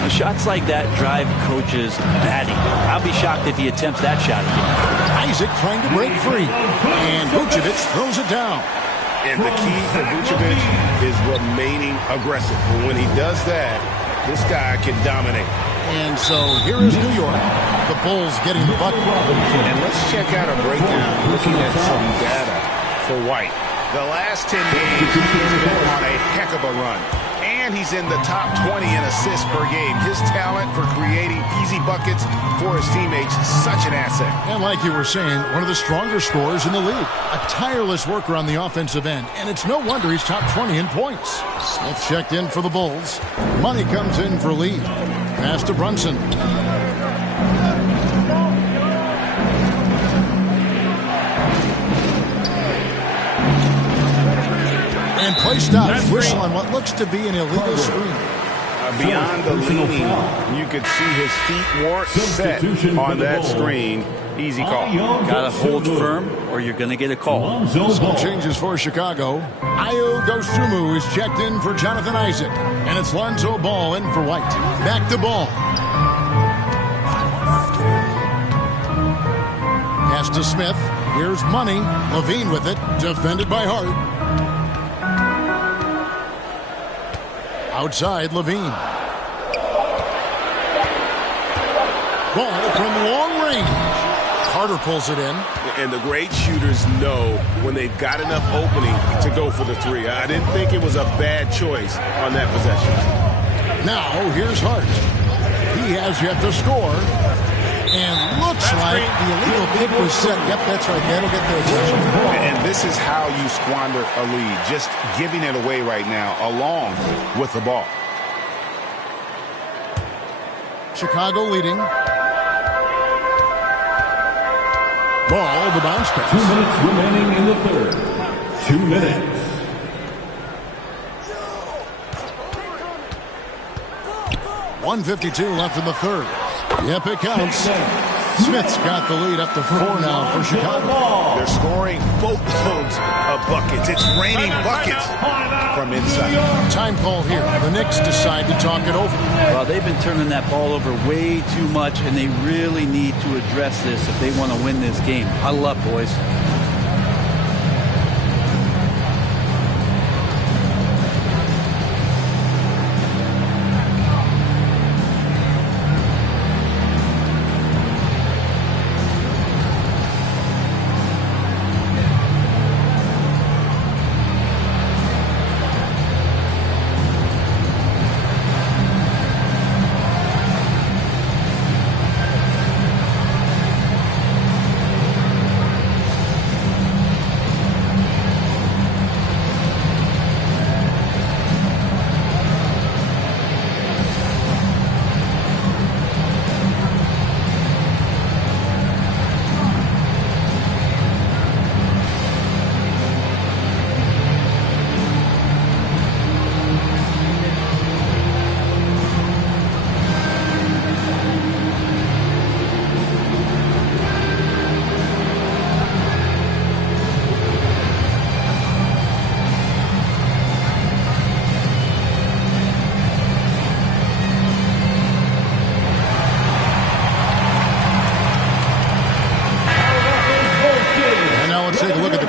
Now, shots like that drive coaches batty. I'll be shocked if he attempts that shot again. Isaac trying to break free. And Vucevic throws it down. And the key for Vucevic is remaining aggressive. But when he does that, this guy can dominate. And so here is New York. The Bulls getting the bucket. And let's check out a breakdown looking at some data for White. The last 10 games, he's been on a heck of a run. And he's in the top 20 in assists per game. His talent for creating easy buckets for his teammates, such an asset. And like you were saying, one of the stronger scorers in the league. A tireless worker on the offensive end. And it's no wonder he's top 20 in points. Smith checked in for the Bulls. Money comes in for Lee. Pass to Brunson. And play stops. Whistle on what looks to be an illegal screen. Beyond the leaning, you could see his feet weren't set on that screen. Easy call. Got to hold firm or you're going to get a call. Some changes for Chicago. Ayo Dosunmu is checked in for Jonathan Isaac. And it's Lonzo Ball in for White. Back to Ball. Pass to Smith. Here's Money. Levine with it. Defended by Hart. Outside, Levine. Ball from long range. Carter pulls it in. And the great shooters know when they've got enough opening to go for the 3. I didn't think it was a bad choice on that possession. Now, here's Hart. He has yet to score. And looks like the illegal kick was set. Yep, that's right. That'll get their attention. And this is how you squander a lead. Just giving it away right now, along with the ball. Chicago leading. Ball, the bounce pass. 2 minutes remaining in the third. 2 minutes. .152 left in the third. Yep, it counts. Smith's got the lead up to 4 now for Chicago. They're scoring boatloads of buckets. It's raining buckets from inside. Time call here. The Knicks decide to talk it over. Well, they've been turning that ball over way too much, and they really need to address this if they want to win this game. Huddle up, boys.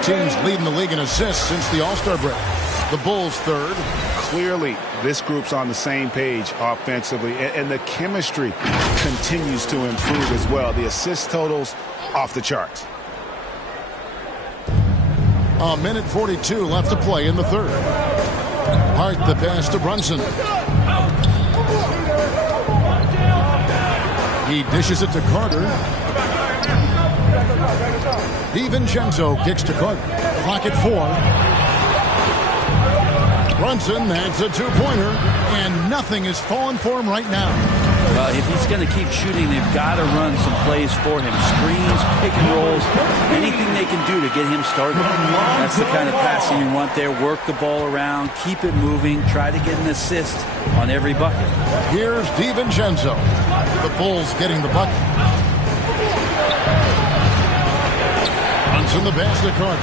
Teams leading the league in assists since the All-Star break. The Bulls third. Clearly, this group's on the same page offensively, and the chemistry continues to improve as well. The assist totals off the charts. A minute 42 left to play in the third. Hart the pass to Brunson. He dishes it to Carter. DiVincenzo kicks to Carter. Clock at 4. Brunson, that's a two-pointer, and nothing is falling for him right now. Well, if he's going to keep shooting, they've got to run some plays for him. Screens, pick and rolls, anything they can do to get him started. That's the kind of passing you want there. Work the ball around, keep it moving, try to get an assist on every bucket. Here's DiVincenzo. The Bulls getting the bucket. In the pass to Carter.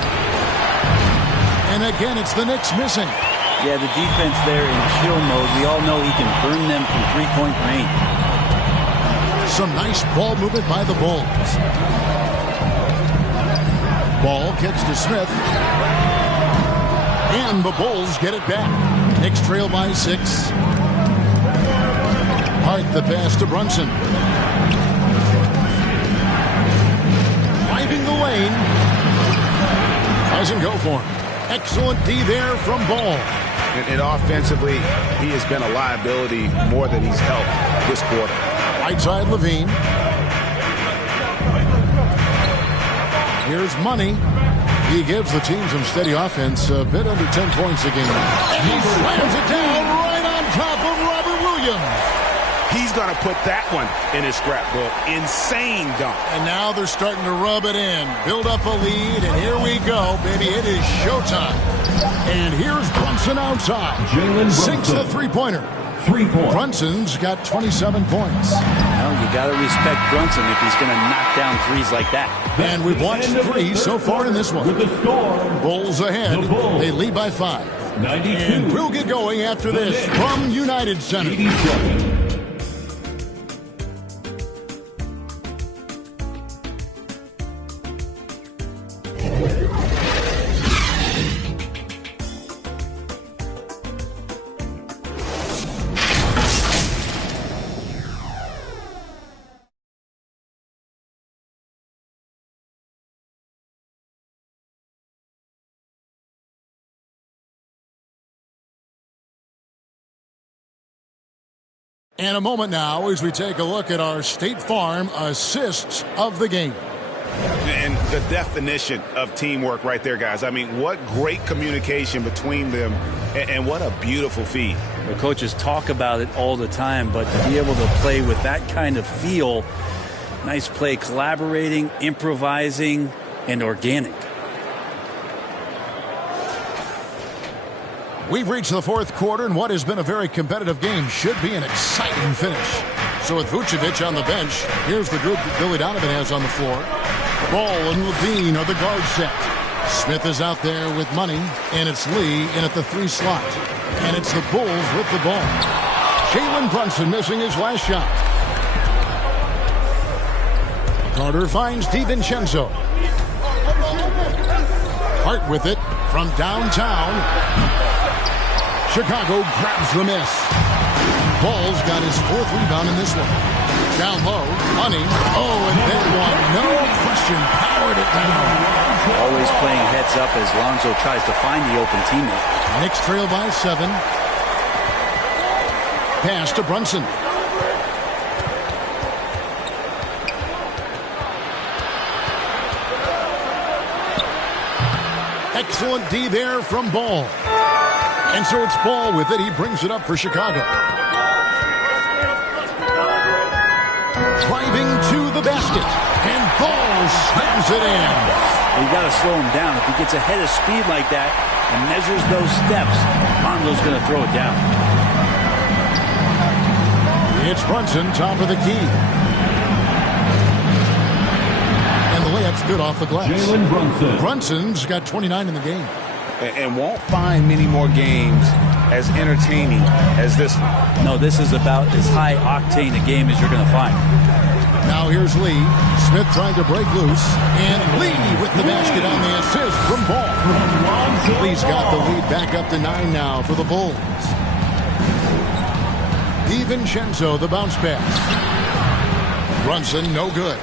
And again, it's the Knicks missing. Yeah, the defense there in chill mode. We all know he can burn them from three-point range. Some nice ball movement by the Bulls. Ball kicks to Smith. And the Bulls get it back. Knicks trail by 6. Hart the pass to Brunson. Driving the lane. Doesn't go for him. Excellent D there from Ball. And offensively, he has been a liability more than he's helped this quarter. Right side, Levine. Here's Money. He gives the team some steady offense, a bit under 10 points a game. He slams it down right on top of Robert Williams. He's going to put that one in his scrapbook. Insane dunk. And now they're starting to rub it in. Build up a lead, and here we go, baby. It is showtime. And here's Brunson outside. Sinks the three-pointer. 3 points. Brunson's got 27 points. Well, you got to respect Brunson if he's going to knock down threes like that. And we've watched 3 so far in this one. With the score, Bulls ahead. The Bulls. They lead by 5. 92. And we'll get going after this from United Center. 87. And a moment now as we take a look at our State Farm assists of the game. And the definition of teamwork right there, guys. I mean, what great communication between them, and what a beautiful feed. The coaches talk about it all the time, but to be able to play with that kind of feel, nice play, collaborating, improvising, and organic. We've reached the fourth quarter, and what has been a very competitive game should be an exciting finish. So with Vucevic on the bench, here's the group that Billy Donovan has on the floor. Ball and Levine are the guard set. Smith is out there with money, and it's Lee in at the 3 slot. And it's the Bulls with the ball. Jalen Brunson missing his last shot. Carter finds DiVincenzo. Hart with it from downtown. Chicago grabs the miss. Ball's got his 4th rebound in this one. Down low, Honey. Oh, and that one, no question, powered it down. Always playing heads up as Lonzo tries to find the open teammate. Knicks trail by 7. Pass to Brunson. Excellent D there from Ball. And so it's Ball with it. He brings it up for Chicago. Driving to the basket. And Ball slams it in. You got to slow him down. If he gets ahead of speed like that and measures those steps, Lonzo's going to throw it down. It's Brunson, top of the key. And the layup's good off the glass. Jalen Brunson. Brunson's got 29 in the game. And won't find many more games as entertaining as this one. No, this is about as high octane a game as you're going to find. Now here's Lee. Smith trying to break loose. And Lee with the basket on the assist from Ball. Lee's got the lead back up to 9 now for the Bulls. DiVincenzo, the bounce pass. Brunson, no good.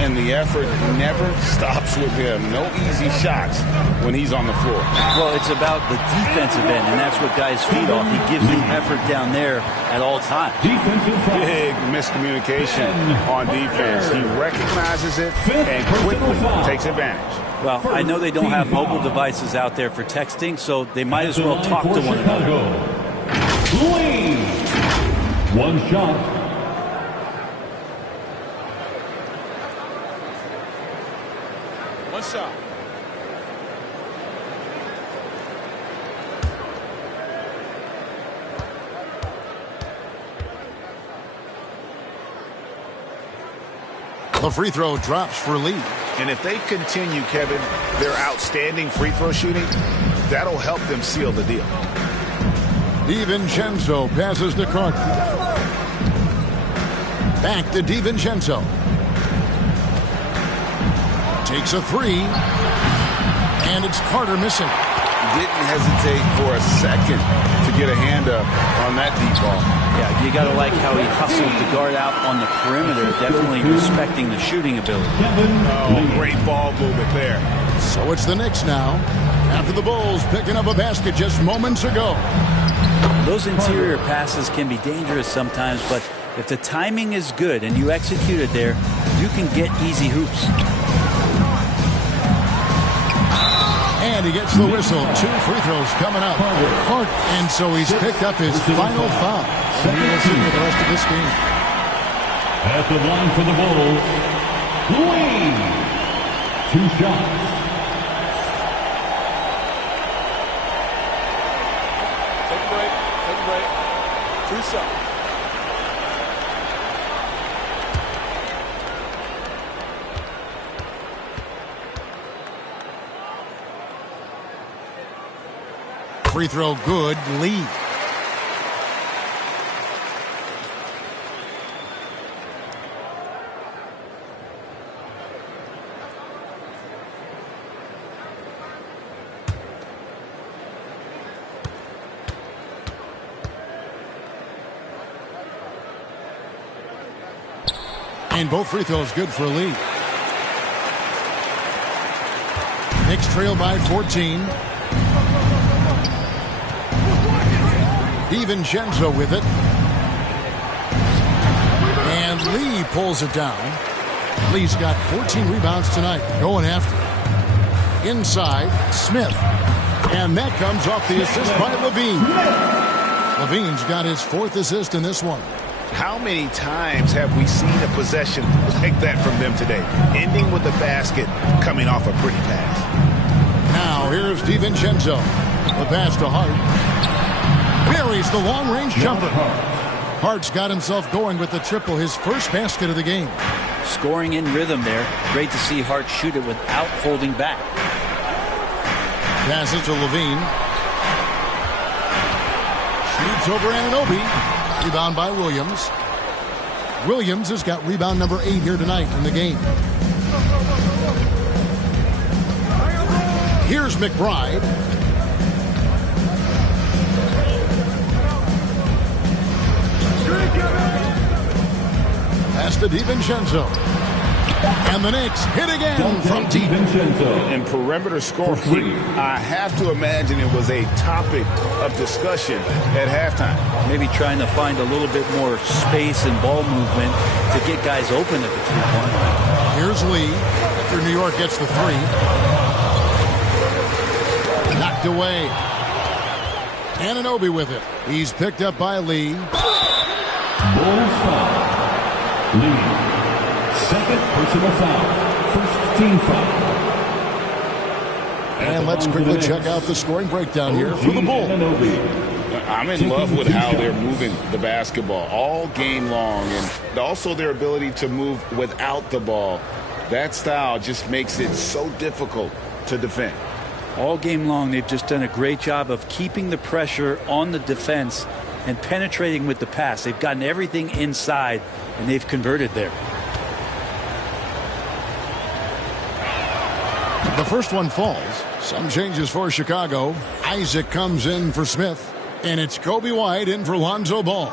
And the effort never stops with him. No easy shots when he's on the floor. Well, it's about the defensive end, and that's what guys feed off. He gives the effort down there at all times. Big miscommunication on defense. He recognizes it and quickly takes advantage. Well, I know they don't have mobile devices out there for texting, so they might as well talk to one another. One shot. One shot. The free throw drops for Lee. And if they continue, Kevin, their outstanding free throw shooting, that'll help them seal the deal. DiVincenzo passes to Carter. Back to DiVincenzo. Takes a 3. And it's Carter missing. Didn't hesitate for a second to get a hand up on that deep ball. Yeah, you got to like how he hustled the guard out on the perimeter, definitely respecting the shooting ability. Oh, great ball movement there. So it's the Knicks now, after the Bulls picking up a basket just moments ago. Those interior passes can be dangerous sometimes, but if the timing is good and you execute it there, you can get easy hoops. And he gets the whistle. 2 free throws coming up. And so he's picked up his final foul. He will see for the rest of this game. At the line for the Bulls, Lee. 2 shots. Take a break. Take a break. 2 shots. Free throw good. Lee. And both free throws good for Lee. Knicks trail by 14. DiVincenzo with it. And Lee pulls it down. Lee's got 14 rebounds tonight, going after it. Inside, Smith. And that comes off the assist by Levine. Levine's got his 4th assist in this one. How many times have we seen a possession like that from them today? Ending with a basket, coming off a pretty pass. Now here's DiVincenzo. The pass to Hart. Buries the long-range jumper. Hart's got himself going with the triple, his first basket of the game. Scoring in rhythm there. Great to see Hart shoot it without holding back. Pass it to Levine. Shoots over Anunoby. Rebound by Williams. Williams has got rebound number 8 here tonight in the game. Here's McBride. Pass to DiVincenzo. And the Knicks hit again from deep. In perimeter scoring, I have to imagine it was a topic of discussion at halftime. Maybe trying to find a little bit more space and ball movement to get guys open at the 3-point. Here's Lee after New York gets the 3. Knocked away. Anunoby with it. He's picked up by Lee. Bulls foul. Lee. Second personal foul. First team foul. And let's quickly check out the scoring breakdown here for the Bulls. I'm in love with how they're moving the basketball all game long, and also their ability to move without the ball. That style just makes it so difficult to defend. All game long, they've just done a great job of keeping the pressure on the defense and penetrating with the pass. They've gotten everything inside, and they've converted there. The first one falls. Some changes for Chicago. Isaac comes in for Smith. And it's Kobe White in for Lonzo Ball.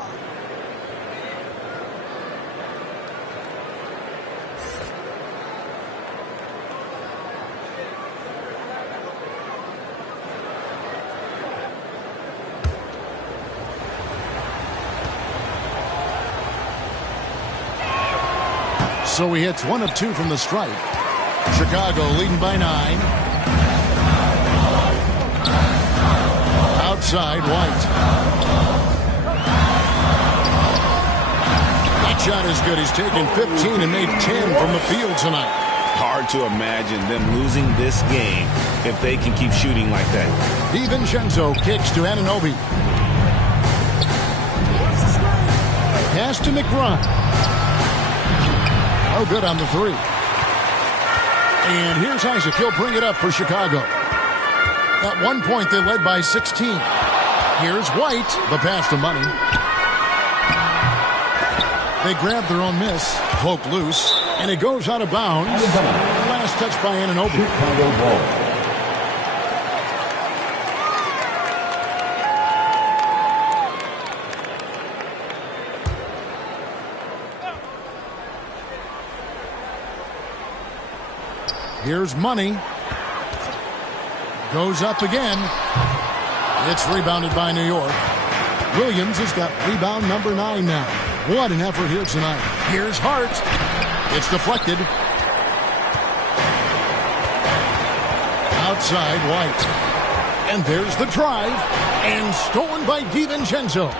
So he hits 1 of 2 from the stripe. Chicago leading by 9. Outside, White. That shot is good. He's taken 15 and made 10 from the field tonight. Hard to imagine them losing this game if they can keep shooting like that. DiVincenzo kicks to Anunoby. Pass to McBride. Oh, good on the 3. And here's Isaac. He'll bring it up for Chicago. At one point, they led by 16. Here's White. The pass to Money. They grab their own miss. Poke loose. And it goes out of bounds. Last touch by Anunoby. Chicago ball. Here's Money. Goes up again. It's rebounded by New York. Williams has got rebound number 9 now. What an effort here tonight. Here's Hart. It's deflected. Outside, White. And there's the drive. And stolen by DiVincenzo.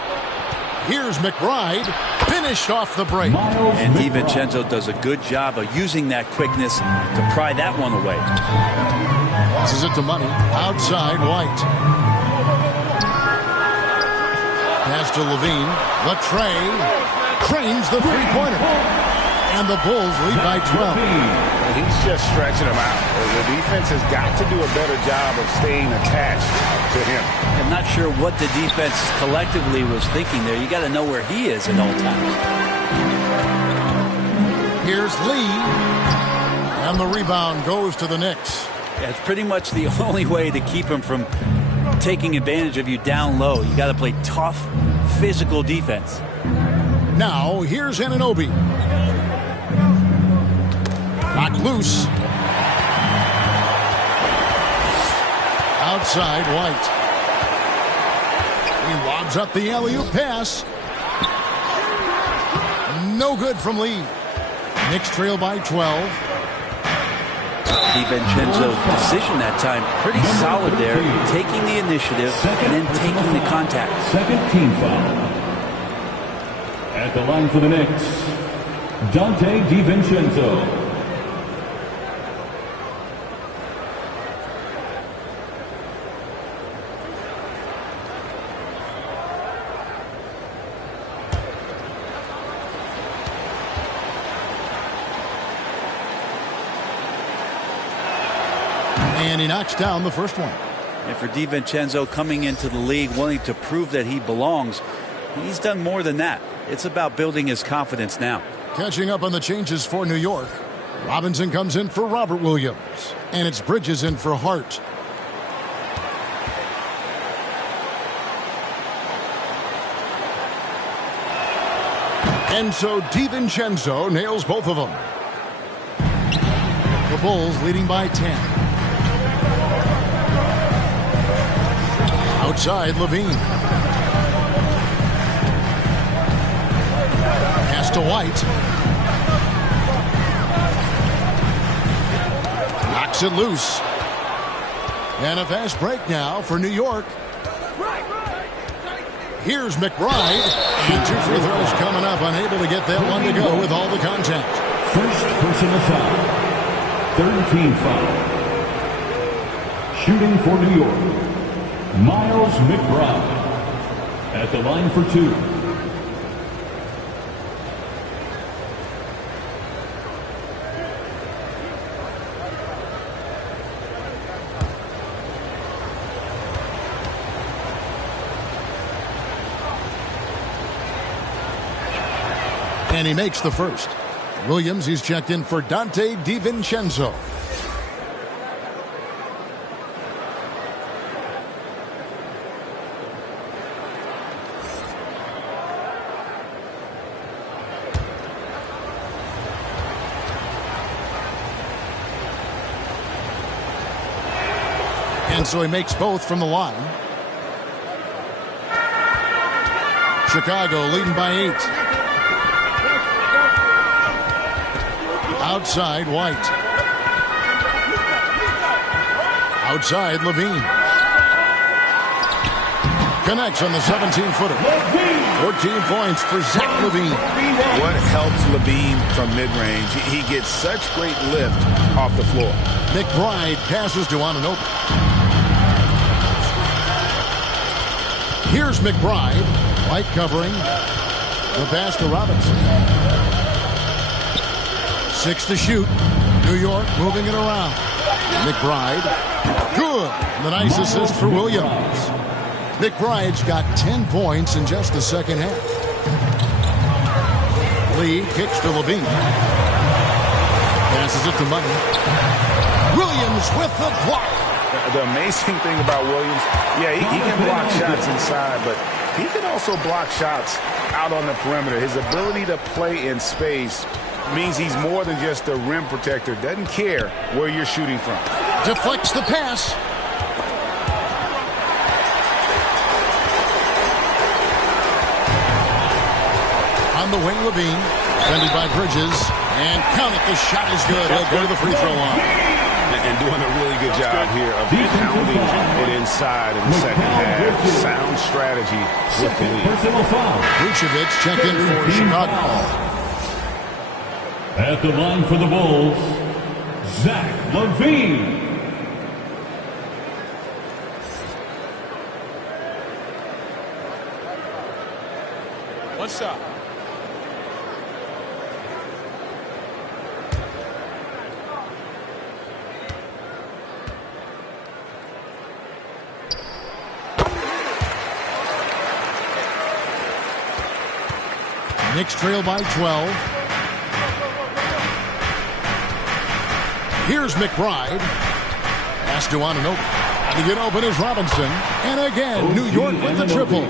Here's McBride. Finished off the break. And DiVincenzo does a good job of using that quickness to pry that one away. Passes it to Money. Outside, White. Pass to Levine. Latrey trains the three-pointer. And the Bulls lead by 12. He's just stretching them out. The defense has got to do a better job of staying attached to him. I'm not sure what the defense collectively was thinking there. You got to know where he is at all times. Here's Lee. And the rebound goes to the Knicks. Yeah, it's pretty much the only way to keep him from taking advantage of you down low. You got to play tough, physical defense. Now, here's Anunoby. Knocked loose. Outside, White. He lobs up the alley-oop pass. No good from Lee. Knicks trail by 12. DiVincenzo's decision that time pretty solid there, taking the initiative and then taking the contact. Second team foul. At the line for the Knicks, Dante DiVincenzo. And he knocks down the first one. And for DiVincenzo coming into the league wanting to prove that he belongs, he's done more than that. It's about building his confidence now. Catching up on the changes for New York. Robinson comes in for Robert Williams. And it's Bridges in for Hart. And so DiVincenzo nails both of them. The Bulls leading by 10. Outside, Levine. Pass to White. Knocks it loose. And a fast break now for New York. Here's McBride. And 2 free throws coming up. Unable to get that one to go with all the contact. First personal foul. 3rd team foul. Shooting for New York, Miles McBride. At the line for 2. And he makes the first. Williams, he's checked in for Donte DiVincenzo. And so he makes both from the line. Chicago leading by 8. Outside, White. Outside, Levine. Connects on the 17-footer. 14 points for Zach Levine. What helps Levine from mid-range? He gets such great lift off the floor. McBride passes to Anunoby. Here's McBride. White covering. The pass to Robinson. 6 to shoot. New York moving it around. McBride. Good. The nice assist for Williams. McBride's got 10 points in just the second half. Lee kicks to Levine. Passes it to Money. Williams with the block. The amazing thing about Williams, he can block shots inside, but he can also block shots out on the perimeter. His ability to play in space means he's more than just a rim protector. Doesn't care where you're shooting from. Deflects the pass. On the wing, Levine. Defended by Bridges. And count it. The shot is good. He'll go to the free throw line. And doing a really good job here of pounding it inside in the second half. Sound strategy with the lead. Vucevic checked in for Chicago. At the line for the Bulls, Zach LaVine. One shot. Knicks trail by 12. Here's McBride. Pass to Anunoby. To get open is Robinson. And again, New York with the triple.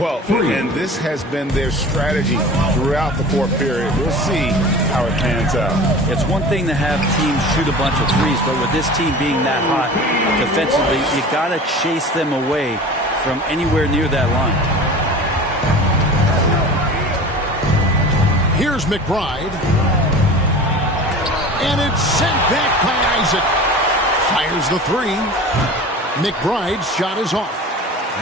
Well, and this has been their strategy throughout the fourth period. We'll see how it pans out. It's one thing to have teams shoot a bunch of threes, but with this team being that hot defensively, you got to chase them away from anywhere near that line. Here's McBride. And it's sent back by Isaac. Fires the 3. McBride's shot is off.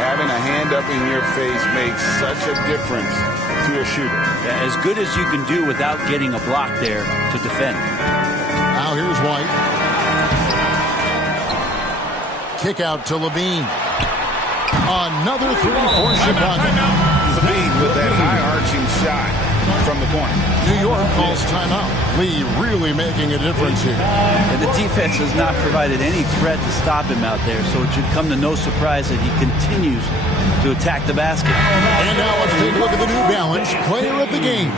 Having a hand up in your face makes such a difference to a shooter. Yeah, as good as you can do without getting a block there to defend. Now here's White. Kick out to Levine. Another 3 for Chicago. Levine with that high arching shot from the corner. New York calls timeout. Lee really making a difference here. And the defense has not provided any threat to stop him out there, so it should come to no surprise that he continues to attack the basket. And now let's take a look at the New Balance player of the game.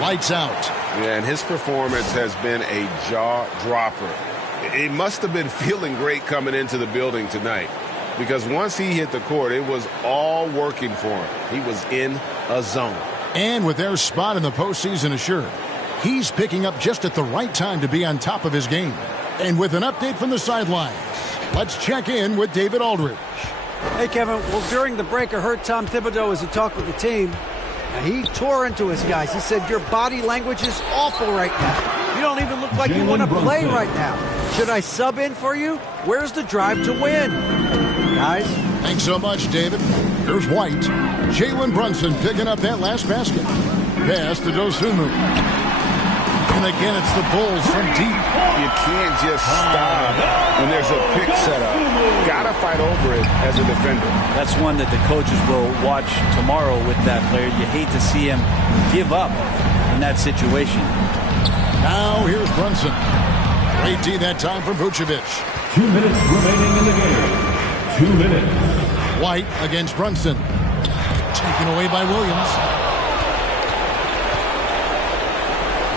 Lights out. Yeah, and his performance has been a jaw-dropper. He must have been feeling great coming into the building tonight, because once he hit the court, it was all working for him. He was in a zone. And with their spot in the postseason assured, he's picking up just at the right time to be on top of his game. And with an update from the sidelines, let's check in with David Aldridge. Hey, Kevin. Well, during the break, I heard Tom Thibodeau as he talked with the team. He tore into his guys. He said, your body language is awful right now. You don't even look like you want to play right now. Should I sub in for you? Where's the drive to win? Guys. Thanks so much, David. Here's White. Jalen Brunson picking up that last basket. Pass to Dosunmu. And again, it's the Bulls from deep. You can't just stop when there's a pick set up. Gotta fight over it as a defender. That's one that the coaches will watch tomorrow with that player. You hate to see him give up in that situation. Now here's Brunson. Great D that time from Vucevic. 2 minutes remaining in the game. 2 minutes. White against Brunson. Taken away by Williams.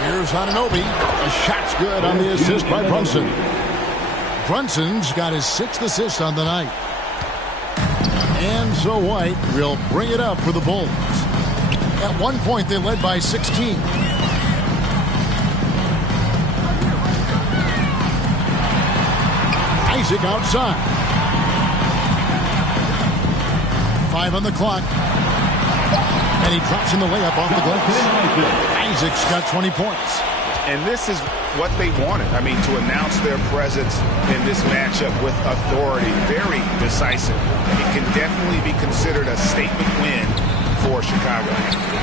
Here's Anunoby. A shot's good on the assist by Brunson. Brunson's got his 6th assist on the night. And so White will bring it up for the Bulls. At one point, they led by 16. Isaac outside. 5 on the clock. And he drops in the layup off the glass. Isaac's got 20 points. And this is what they wanted. I mean, to announce their presence in this matchup with authority. Very decisive. It can definitely be considered a statement win for Chicago.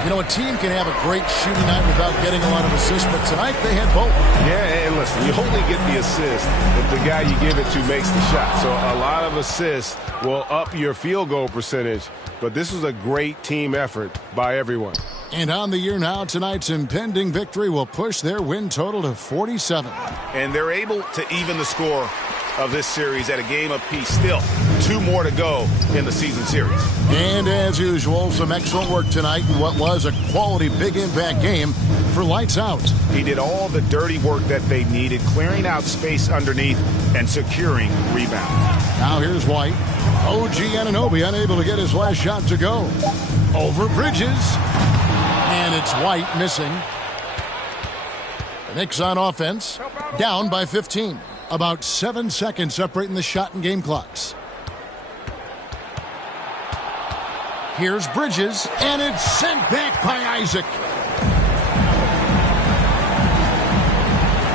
You know, a team can have a great shooting night without getting a lot of assists, but tonight they had both. Yeah, and listen, you only get the assist if the guy you give it to makes the shot. So a lot of assists will up your field goal percentage, but this was a great team effort by everyone. And on the year now, tonight's impending victory will push their win total to 47. And they're able to even the score of this series at a game apiece. Still 2 more to go in the season series. And as usual, some excellent work tonight in what was a quality big impact game for Lights Out. He did all the dirty work that they needed, clearing out space underneath and securing rebounds. Now here's White. OG Anunoby unable to get his last shot to go. Over Bridges. And it's White missing. The Knicks on offense, down by 15. About 7 seconds separating the shot and game clocks. Here's Bridges, and it's sent back by Isaac.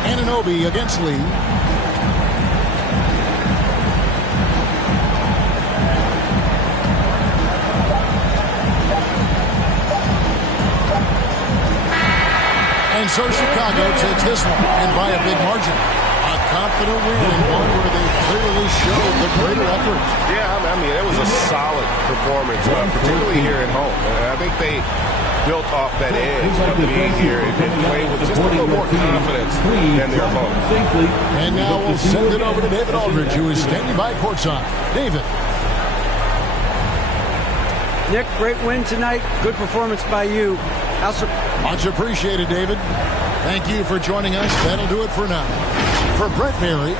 Anunoby against Lee. And so Chicago takes this one, and by a big margin. A confident win, and one where they clearly showed the greater effort. Yeah, I mean, it was a solid performance, particularly here at home. I think they built off that edge of being here and played with just a little more confidence than their opponents. And now we'll send it over to David Aldridge, who is standing by courtside. David. Nick, great win tonight. Good performance by you. Much appreciated, David. Thank you for joining us. That'll do it for now. For Brett Berry,